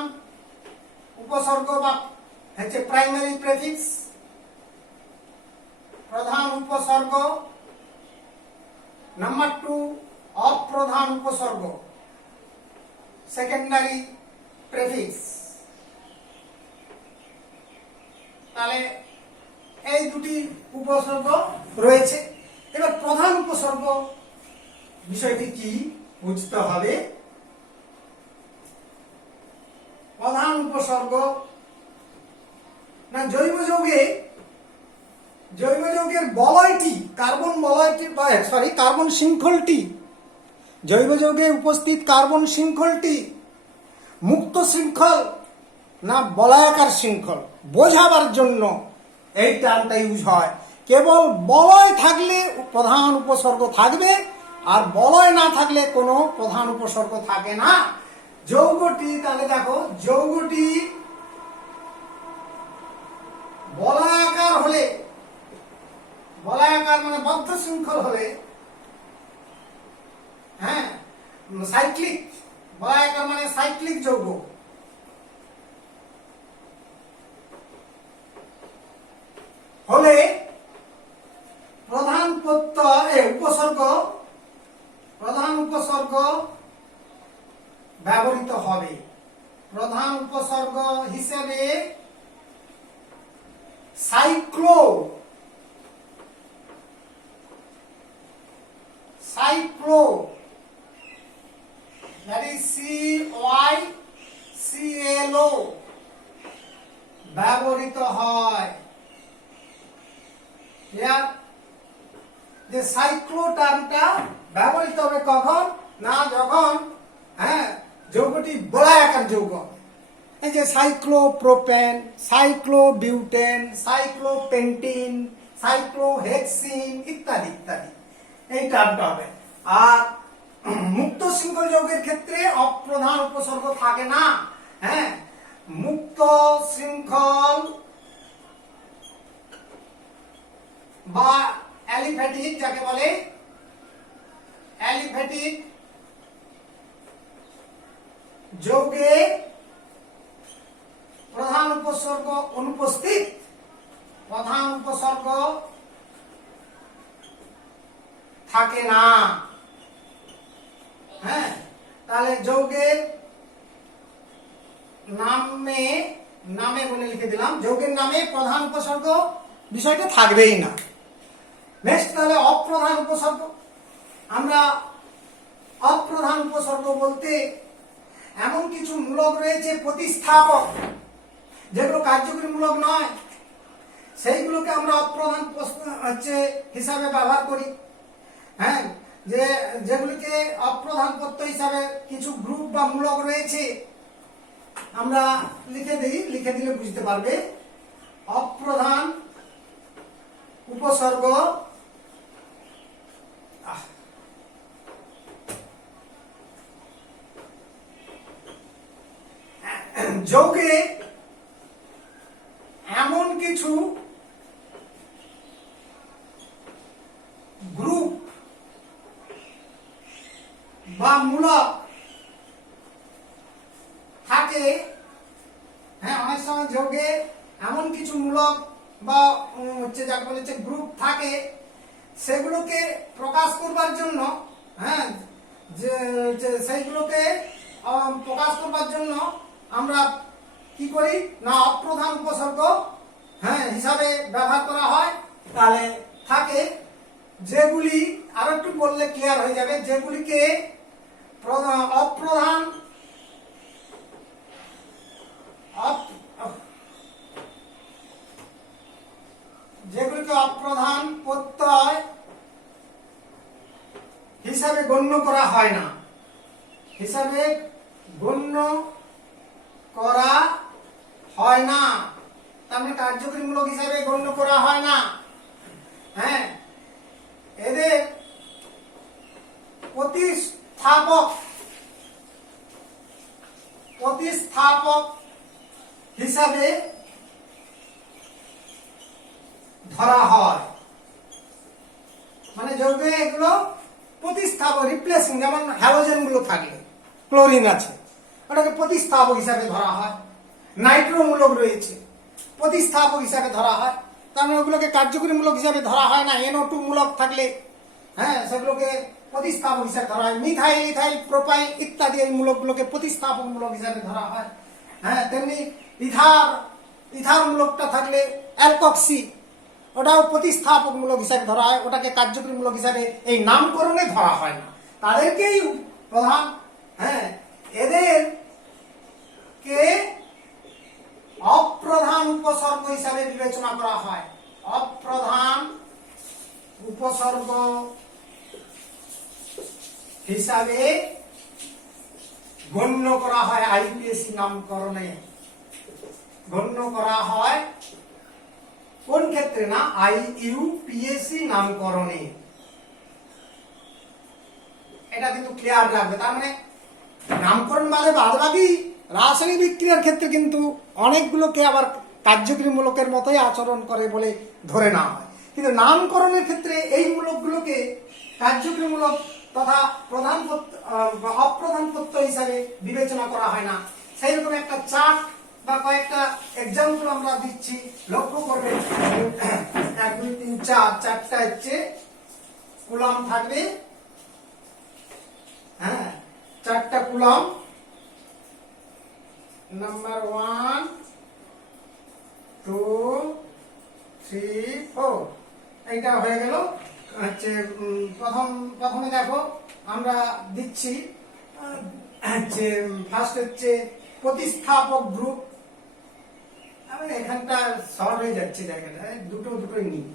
উপসর্গ বা হচ্ছে প্রাইমারি প্রেফিক্স, প্রধান উপসর্গ। নাম্বার 2 অপ্রধান উপসর্গ, সেকেন্ডারি প্রেফিক্স। তাহলে এই দুটি উপসর্গ রয়েছে। এবার প্রধান উপসর্গ বিষয়টি কি বুঝতে হবে। প্রধান উপসর্গ না, জৈব যৌগের বলয়টি, কার্বন বলয়টি কার্বন শৃঙ্খলটি, জৈব যৌগে উপস্থিত কার্বন শৃঙ্খলটি মুক্ত শৃঙ্খল না বলয়াকার শৃঙ্খল বোঝাবার জন্য এই টার্মটা ইউজ হয়। কেবল বলয় থাকলে প্রধান উপসর্গ থাকবে, আর বলয় না থাকলে কোনো প্রধান উপসর্গ থাকে না। যৌগটি, তাহলে দেখো যৌগটি বলয়াকার হলে, বলয়াকার মানে বদ্ধ শৃঙ্খল হলে, হ্যাঁ সাইক্লিক, বলয়াকার মানে সাইক্লিক যৌগ হলে প্রধান উপসর্গ ব্যবহৃত হবে। প্রধান উপসর্গ হিসেবে সাইক্লো, দ্যাট ইজ CYCLO ব্যবহৃত হয়। যে সাইক্লো টার্মটা ব্যবহৃত হবে কখন না, যখন যৌগটি বলয়াকার যৌগ, এই যে সাইক্লোপ্রোপেন, সাইক্লোবিউটেন, সাইক্লোপেন্টিন, সাইক্লোহেক্সিন ইত্যাদি ইত্যাদি, এই টার্মটা হবে। আর মুক্ত শৃঙ্খল যৌগের ক্ষেত্রে অপ্রধান উপসর্গ থাকে না। মুক্ত শৃঙ্খল বা অ্যালিফ্যাটিক, যাকে বলে অ্যালিফ্যাটিক যৌগে প্রধান উপসর্গ অনুপস্থিত, প্রধান উপসর্গ থাকে না। তাহলে যৌগের নামে বলে লিখে দিলাম, যৌগের নামে প্রধান উপসর্গ বিষয়টা থাকবেই না। নেক্সট, তাহলে অপ্রধান উপসর্গ। আমরা অপ্রধান উপসর্গ বলতে এমন কিছু মূলক রয়েছে প্রতিস্থাপক, যেগুলো কার্যকরী মূলক নয়, সেইগুলোকে আমরা অপ্রধান হিসাবে ব্যবহার করি। যেগুলিকে অপ্রধান প্রত্যয় হিসাবে কিছু গ্রুপ বা মূলক রয়েছে, আমরা লিখে দিই, লিখে দিলে বুঝতে পারবে। অপ্রধান উপসর্গ যৌগে এমন কিছু গ্রুপ বা মূলক থাকে। অনেক সময় যৌগে এমন কিছু মূলক বা যাকে বলে গ্রুপ থাকে, সেগুলোকে প্রকাশ করবার জন্য সেইগুলোকে প্রকাশ করবার জন্য আমরা কি করি না, অপ্রধান উপসর্গ হিসাবে ব্যবহার করা হয়। তাহলে থাকে যেগুলি, আরো একটু বললে ক্লিয়ার হয়ে যাবে, যেগুলিকে অপ্রধান প্রত্যয় হিসাবে গণ্য করা হয় না, হিসাবে গণ্য করা হয় না, তার মানে কার্যকরী মূলক হিসাবে গণ্য করা হয় না। এদের প্রতিস্থাপক হিসাবে ধরা হয়। মানে যৌগে এগুলো প্রতিস্থাপক, রিপ্লেসিং, যেমন হ্যালোজেন গুলো থাকলে, ক্লোরিন আছে, ওটাকে প্রতিস্থাপক হিসাবে ধরা হয়। নাইট্রোমূলক রয়েছে, প্রতিস্থাপক হিসাবে ধরা হয়। তার মানে ওগুলোকে কার্যকরী মূলক হিসাবে ধরা হয় না। NO2 মূলক থাকলে সেগুলোকে প্রতিস্থাপক হিসাবে ধরা হয়। মিথাইল, ইথাইল, প্রোপাইল ইত্যাদি এই মূলকগুলোকে প্রতিস্থাপক মূলক হিসাবে ধরা হয়। তেমনি ইথার মূলকটা থাকলে অ্যালকক্সি, ওটাও প্রতিস্থাপক মূলক হিসাবে ধরা হয়, ওটাকে কার্যকরী মূলক হিসাবে এই নামকরণে ধরা হয় না। তাদেরকেই প্রধান এদেরকে অপ্রধান উপসর্গ হিসাবে বিবেচনা করা হয়। অপ্রধান উপসর্গ হিসাবে গণ্য করা হয়, আইইউপিএসি নামকরণে গণ্য করা হয়। কোন ক্ষেত্রে না, আইইউপিএসি নামকরণে। এটা কিন্তু ক্লিয়ার লাগবে। তার মানে নামকরণ মানে বাদবাকি রাসায়নিক বিক্রিয়ার ক্ষেত্রে কিন্তু অনেকগুলোকে আবার কার্যকরী মূলকের মতোই আচরণ করে বলে ধরে নেওয়া হয়, কিন্তু নামকরণের ক্ষেত্রে এই মূলকগুলোকে কার্যকরী মূলক তথা অপ্রধান প্রত্যয় হিসাবে বিবেচনা করা হয় না। সেই রকম একটা চার্ট বা কয়েকটা এক্সাম্পল আমরা দিচ্ছি, লক্ষ্য করবে। 1 2 3 4, চারটা কুলাম থাকবে। চারটা কুলাম। নাম্বার 1 2 3 4, এইটা হয়ে গেল হচ্ছে প্রথমে দেখো আমরা দিচ্ছি হচ্ছে ফার্স্ট হচ্ছে প্রতিস্থাপক গ্রুপ। আমি এখানটা শর্ট হয়ে যাচ্ছে জায়গাটা, দুটোই নিই,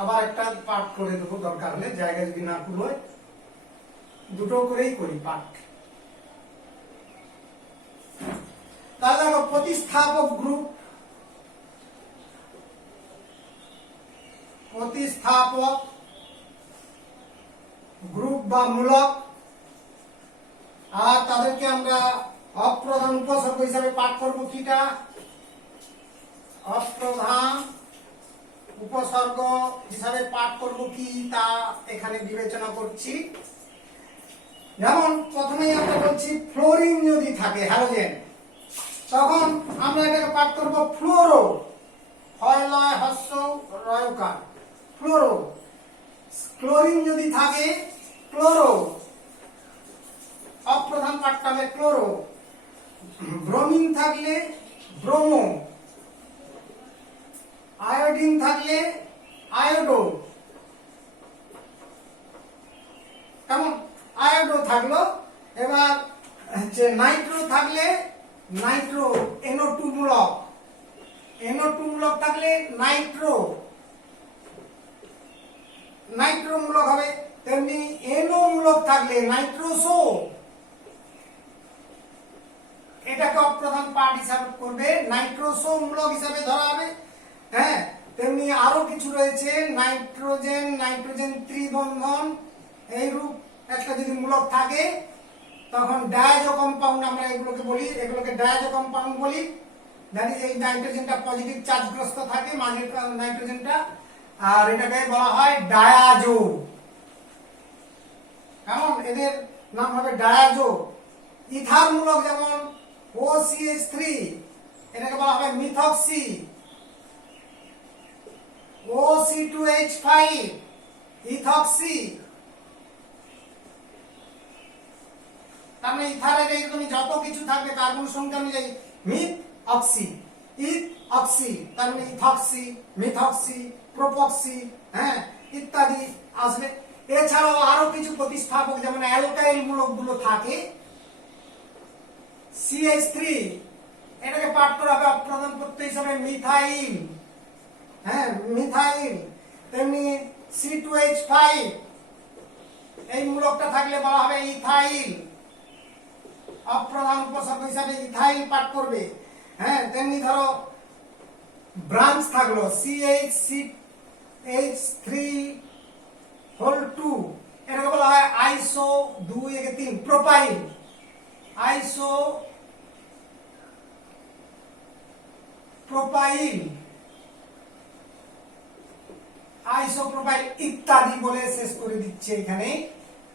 আবার একটা পার্ট করে দেবো দরকার হলে, জায়গা যদি না পুরোয় দুটো করেই করি পার্ট। তাহলে দেখো প্রতিস্থাপক গ্রুপ, প্রতিস্থাপক গ্রুপ বা মূলক, আর তাদেরকে আমরা অপ্রধান উপসর্গ হিসাবে পাঠ করব। কিটা অপ্রধান উপসর্গ হিসাবে পাঠ করব কি তা এখানে বিবেচনা করছি। যেমন প্রথমেই আমরা বলছি ফ্লোরিন যদি থাকে, হ্যালোজেন, তখন আমরা এটাকে পাঠ করব ফ্লোরো, হয় লয় হস্য রয়কার, ফ্লোরো। ক্লোরিন যদি থাকে ক্লোরো, অপ্রধান পাঠটা হবে ক্লোরো। ব্রোমিন থাকলে ব্রোমো, আয়োডিন থাকলে আয়োডো। কেমন আয়োডো থাকলো। এবার হচ্ছে নাইট্রো থাকলে নাইট্রো, NO2 মূলক, NO2 মূলক থাকলে নাইট্রো, নাইট্রো মূলক হবে। তেমনি NO মূলক থাকলে নাইট্রোসো, এটাকে অপ্রধান পাঠ হিসাবে করবে, নাইট্রোসো মূলক হিসাবে ধরা হবে। হ্যাঁ, তেমনি আরো কিছু রয়েছে, নাইট্রোজেন, নাইট্রোজেন ত্রিবন্ধন, এইরূপ একটা যদি মূলক থাকে তখন ডায়াজো কম্পাউন্ড আমরা এগুলোকে বলি, এগুলোকে ডায়াজো কম্পাউন্ড বলি। দ্যাট ইজ এই নাইট্রোজেনটা পজিটিভ চার্জগ্রস্ত থাকে, মাঝের নাইট্রোজেনটা, আর এটাকে বলা হয় ডায়াজো। কেমন এদের নাম হবে ডায়াজো। ইথার মূলক যেমন OCH3, এটাকে বলা হবে মিথক্সি। OC2H5 ethoxy. তার মানে ইথারের এইরকমই যত কিছু থাকবে কার্বন সংখ্যা অনুযায়ী মিথ অক্সি, ইথ অক্সি, তার মানে ইথক্সি, মিথক্সি, প্রোপক্সি, হ্যাঁ, ইত্যাদি আসবে। এছাড়াও আরো কিছু প্রতিস্থাপক যেমন অ্যালকাইল মূলক গুলো থাকে, CH3, এটাকে পাঠ করা হবে অপ্রধান প্রত্যয় হিসাবে মিথাইল, হ্যাঁ মিথাইল। তেমনি C2H5 এই মূলকটা থাকলে বলা হবে ইথাইল, অপ্রধান উপসর্গ হিসাবে ইথাইল পাঠ করবে। হ্যাঁ, তেমনি ধরো ব্রাঞ্চ থাকলো CH3H2, এটাকে বলা হয় আইসো 2-3 প্রোপাইল, আইসো প্রোপাইল, আইসোপ্রোপাইল ইত্যাদি বলে শেষ করে দিচ্ছে এখানে।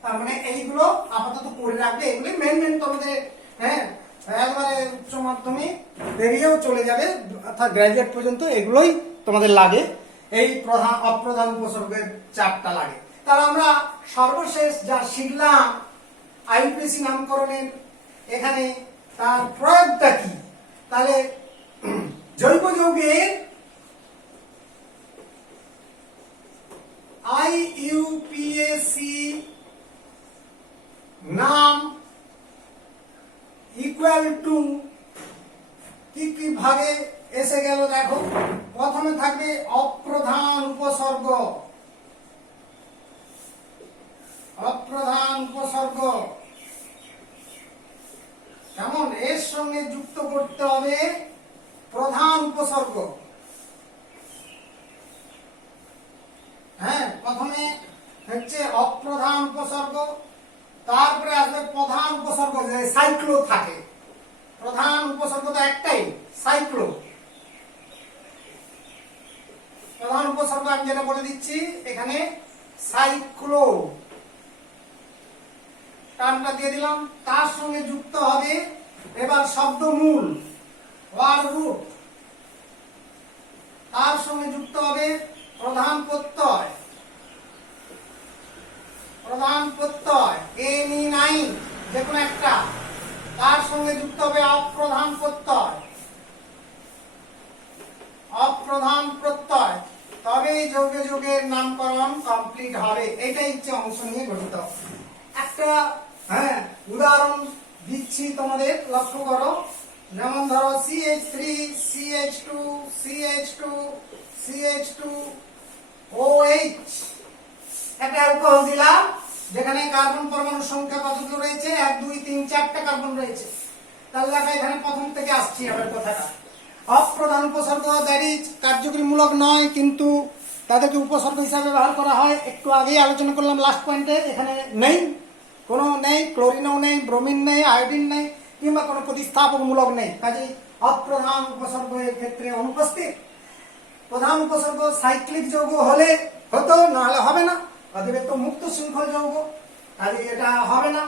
তার মানে এইগুলো আপাতত করে রাখবে, এগুলি মেন তোমাদের, হ্যাঁ, একবারে উচ্চ মাধ্যমিক বেরিয়েও চলে যাবে, অর্থাৎ গ্রাজুয়েট পর্যন্ত এগুলোই তোমাদের লাগে। এই প্রধান অপ্রধান উপসর্গের চারটা লাগে। তাহলে আমরা সর্বশেষ যা শিখলাম IUPAC নামকরণের, এখানে তার প্রয়োগটা কি। তাহলে জৈব যৌগের IUPAC নাম ইকুয়াল টু কি কি ভাগে এসে গেল দেখো। প্রথমে থাকবে অপ্রধান উপসর্গ, অপ্রধান উপসর্গ কেমন, এর সঙ্গে যুক্ত করতে হবে প্রধান উপসর্গ। হ্যাঁ, প্রথমে হচ্ছে অপ্রধান উপসর্গ, তারপরে আসবে প্রধান উপসর্গ, যে সাইক্লো থাকে। প্রধান উপসর্গ তো একটাই, সাইক্লো। প্রধান উপসর্গ আমি যেটা বলে দিচ্ছি এখানে সাইক্লো, টার্মটা দিয়ে দিলাম। তার সঙ্গে যুক্ত হবে এবার শব্দমূল, ওয়ার্ড রুট। তার সঙ্গে যুক্ত হবে প্রধান প্রত্যয়, প্রধান প্রত্যয় NE9 যে কোনো একটা। তার সঙ্গে যুক্ত হবে অপ্রধান প্রত্যয়, অপ্রধান প্রত্যয়। তবেই যৌগের CH অংশ নিয়ে গঠিত। একটা উদাহরণ দিচ্ছি তোমাদের, লক্ষ্য করো। যেমন ধরো CH3 CH2 CH2 CH2 OH, একটা অ্যালকোহল দিলাম যেখানে কার্বন পরমাণুর সংখ্যা কতগুলো রয়েছে, 1 2 3 4টা কার্বন রয়েছে। তাহলে দেখো এখানে প্রথম থেকে আসছি আবার কথাটা। অপ্রধান উপসর্গ দ্যাট ইজ কার্যকরীমূলক নয়, কিন্তু তাদেরকে উপসর্গ হিসাবে ব্যবহার করা হয়। একটু আগেই আলোচনা করলাম লাস্ট পয়েন্টে, এখানে নেই, কোনো নেই, ক্লোরিনও নেই, ব্রোমিন নেই, আয়োডিন নেই, কিংবা কোনো প্রতিস্থাপকমূলক নেই, কাজেই অপ্রধান উপসর্গ এর ক্ষেত্রে অনুপস্থিত। প্রধান উপসর্গ সাইক্লিক যৌগ হলে হতো, নাহলে হবে না। অতএব তো মুক্ত শৃঙ্খল যৌগ, কাজেই এটা হবে না।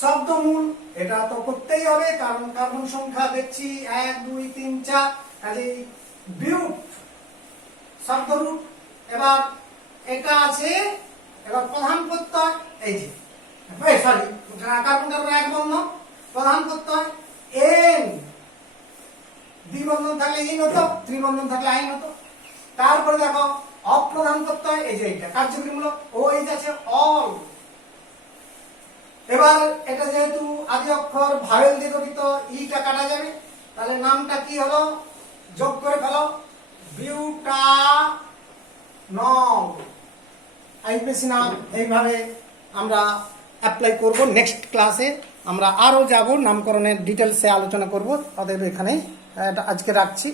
শব্দমূল এটা তো করতেই হবে, কারণ কার্বন সংখ্যা দেখছি 1 2 3 4, কাজেই বিউট শব্দরূপ। এবার এটা আছে, এবার প্রধান প্রত্যয়, এই যে সরি কার্বন কার্বন এক বন্ধন, প্রধান প্রত্যয় এন, দ্বিবন্ধন থাকলে ইন হতো, ত্রিবন্ধন থাকলে আইন হতো। তারপরে দেখো অপ্রধান প্রত্যয়, এই যে এটা কার্যকরীমূলক, ও এই যে আছে অল। এবার এটা যেহেতু আদি অক্ষর ভাওয়েল দিয়ে গঠিত, ইটা কাটা যাবে, তাহলে নামটা কি হলো, যোগ করে ফেলো, বিউটানল। আইপিএসি নাম এইভাবে আমরা অ্যাপ্লাই করব। নেক্সট ক্লাসে আমরা আরো যাব, নামকরণের ডিটেলসে আলোচনা করব। অতএব এখানে আজকে রাখছি।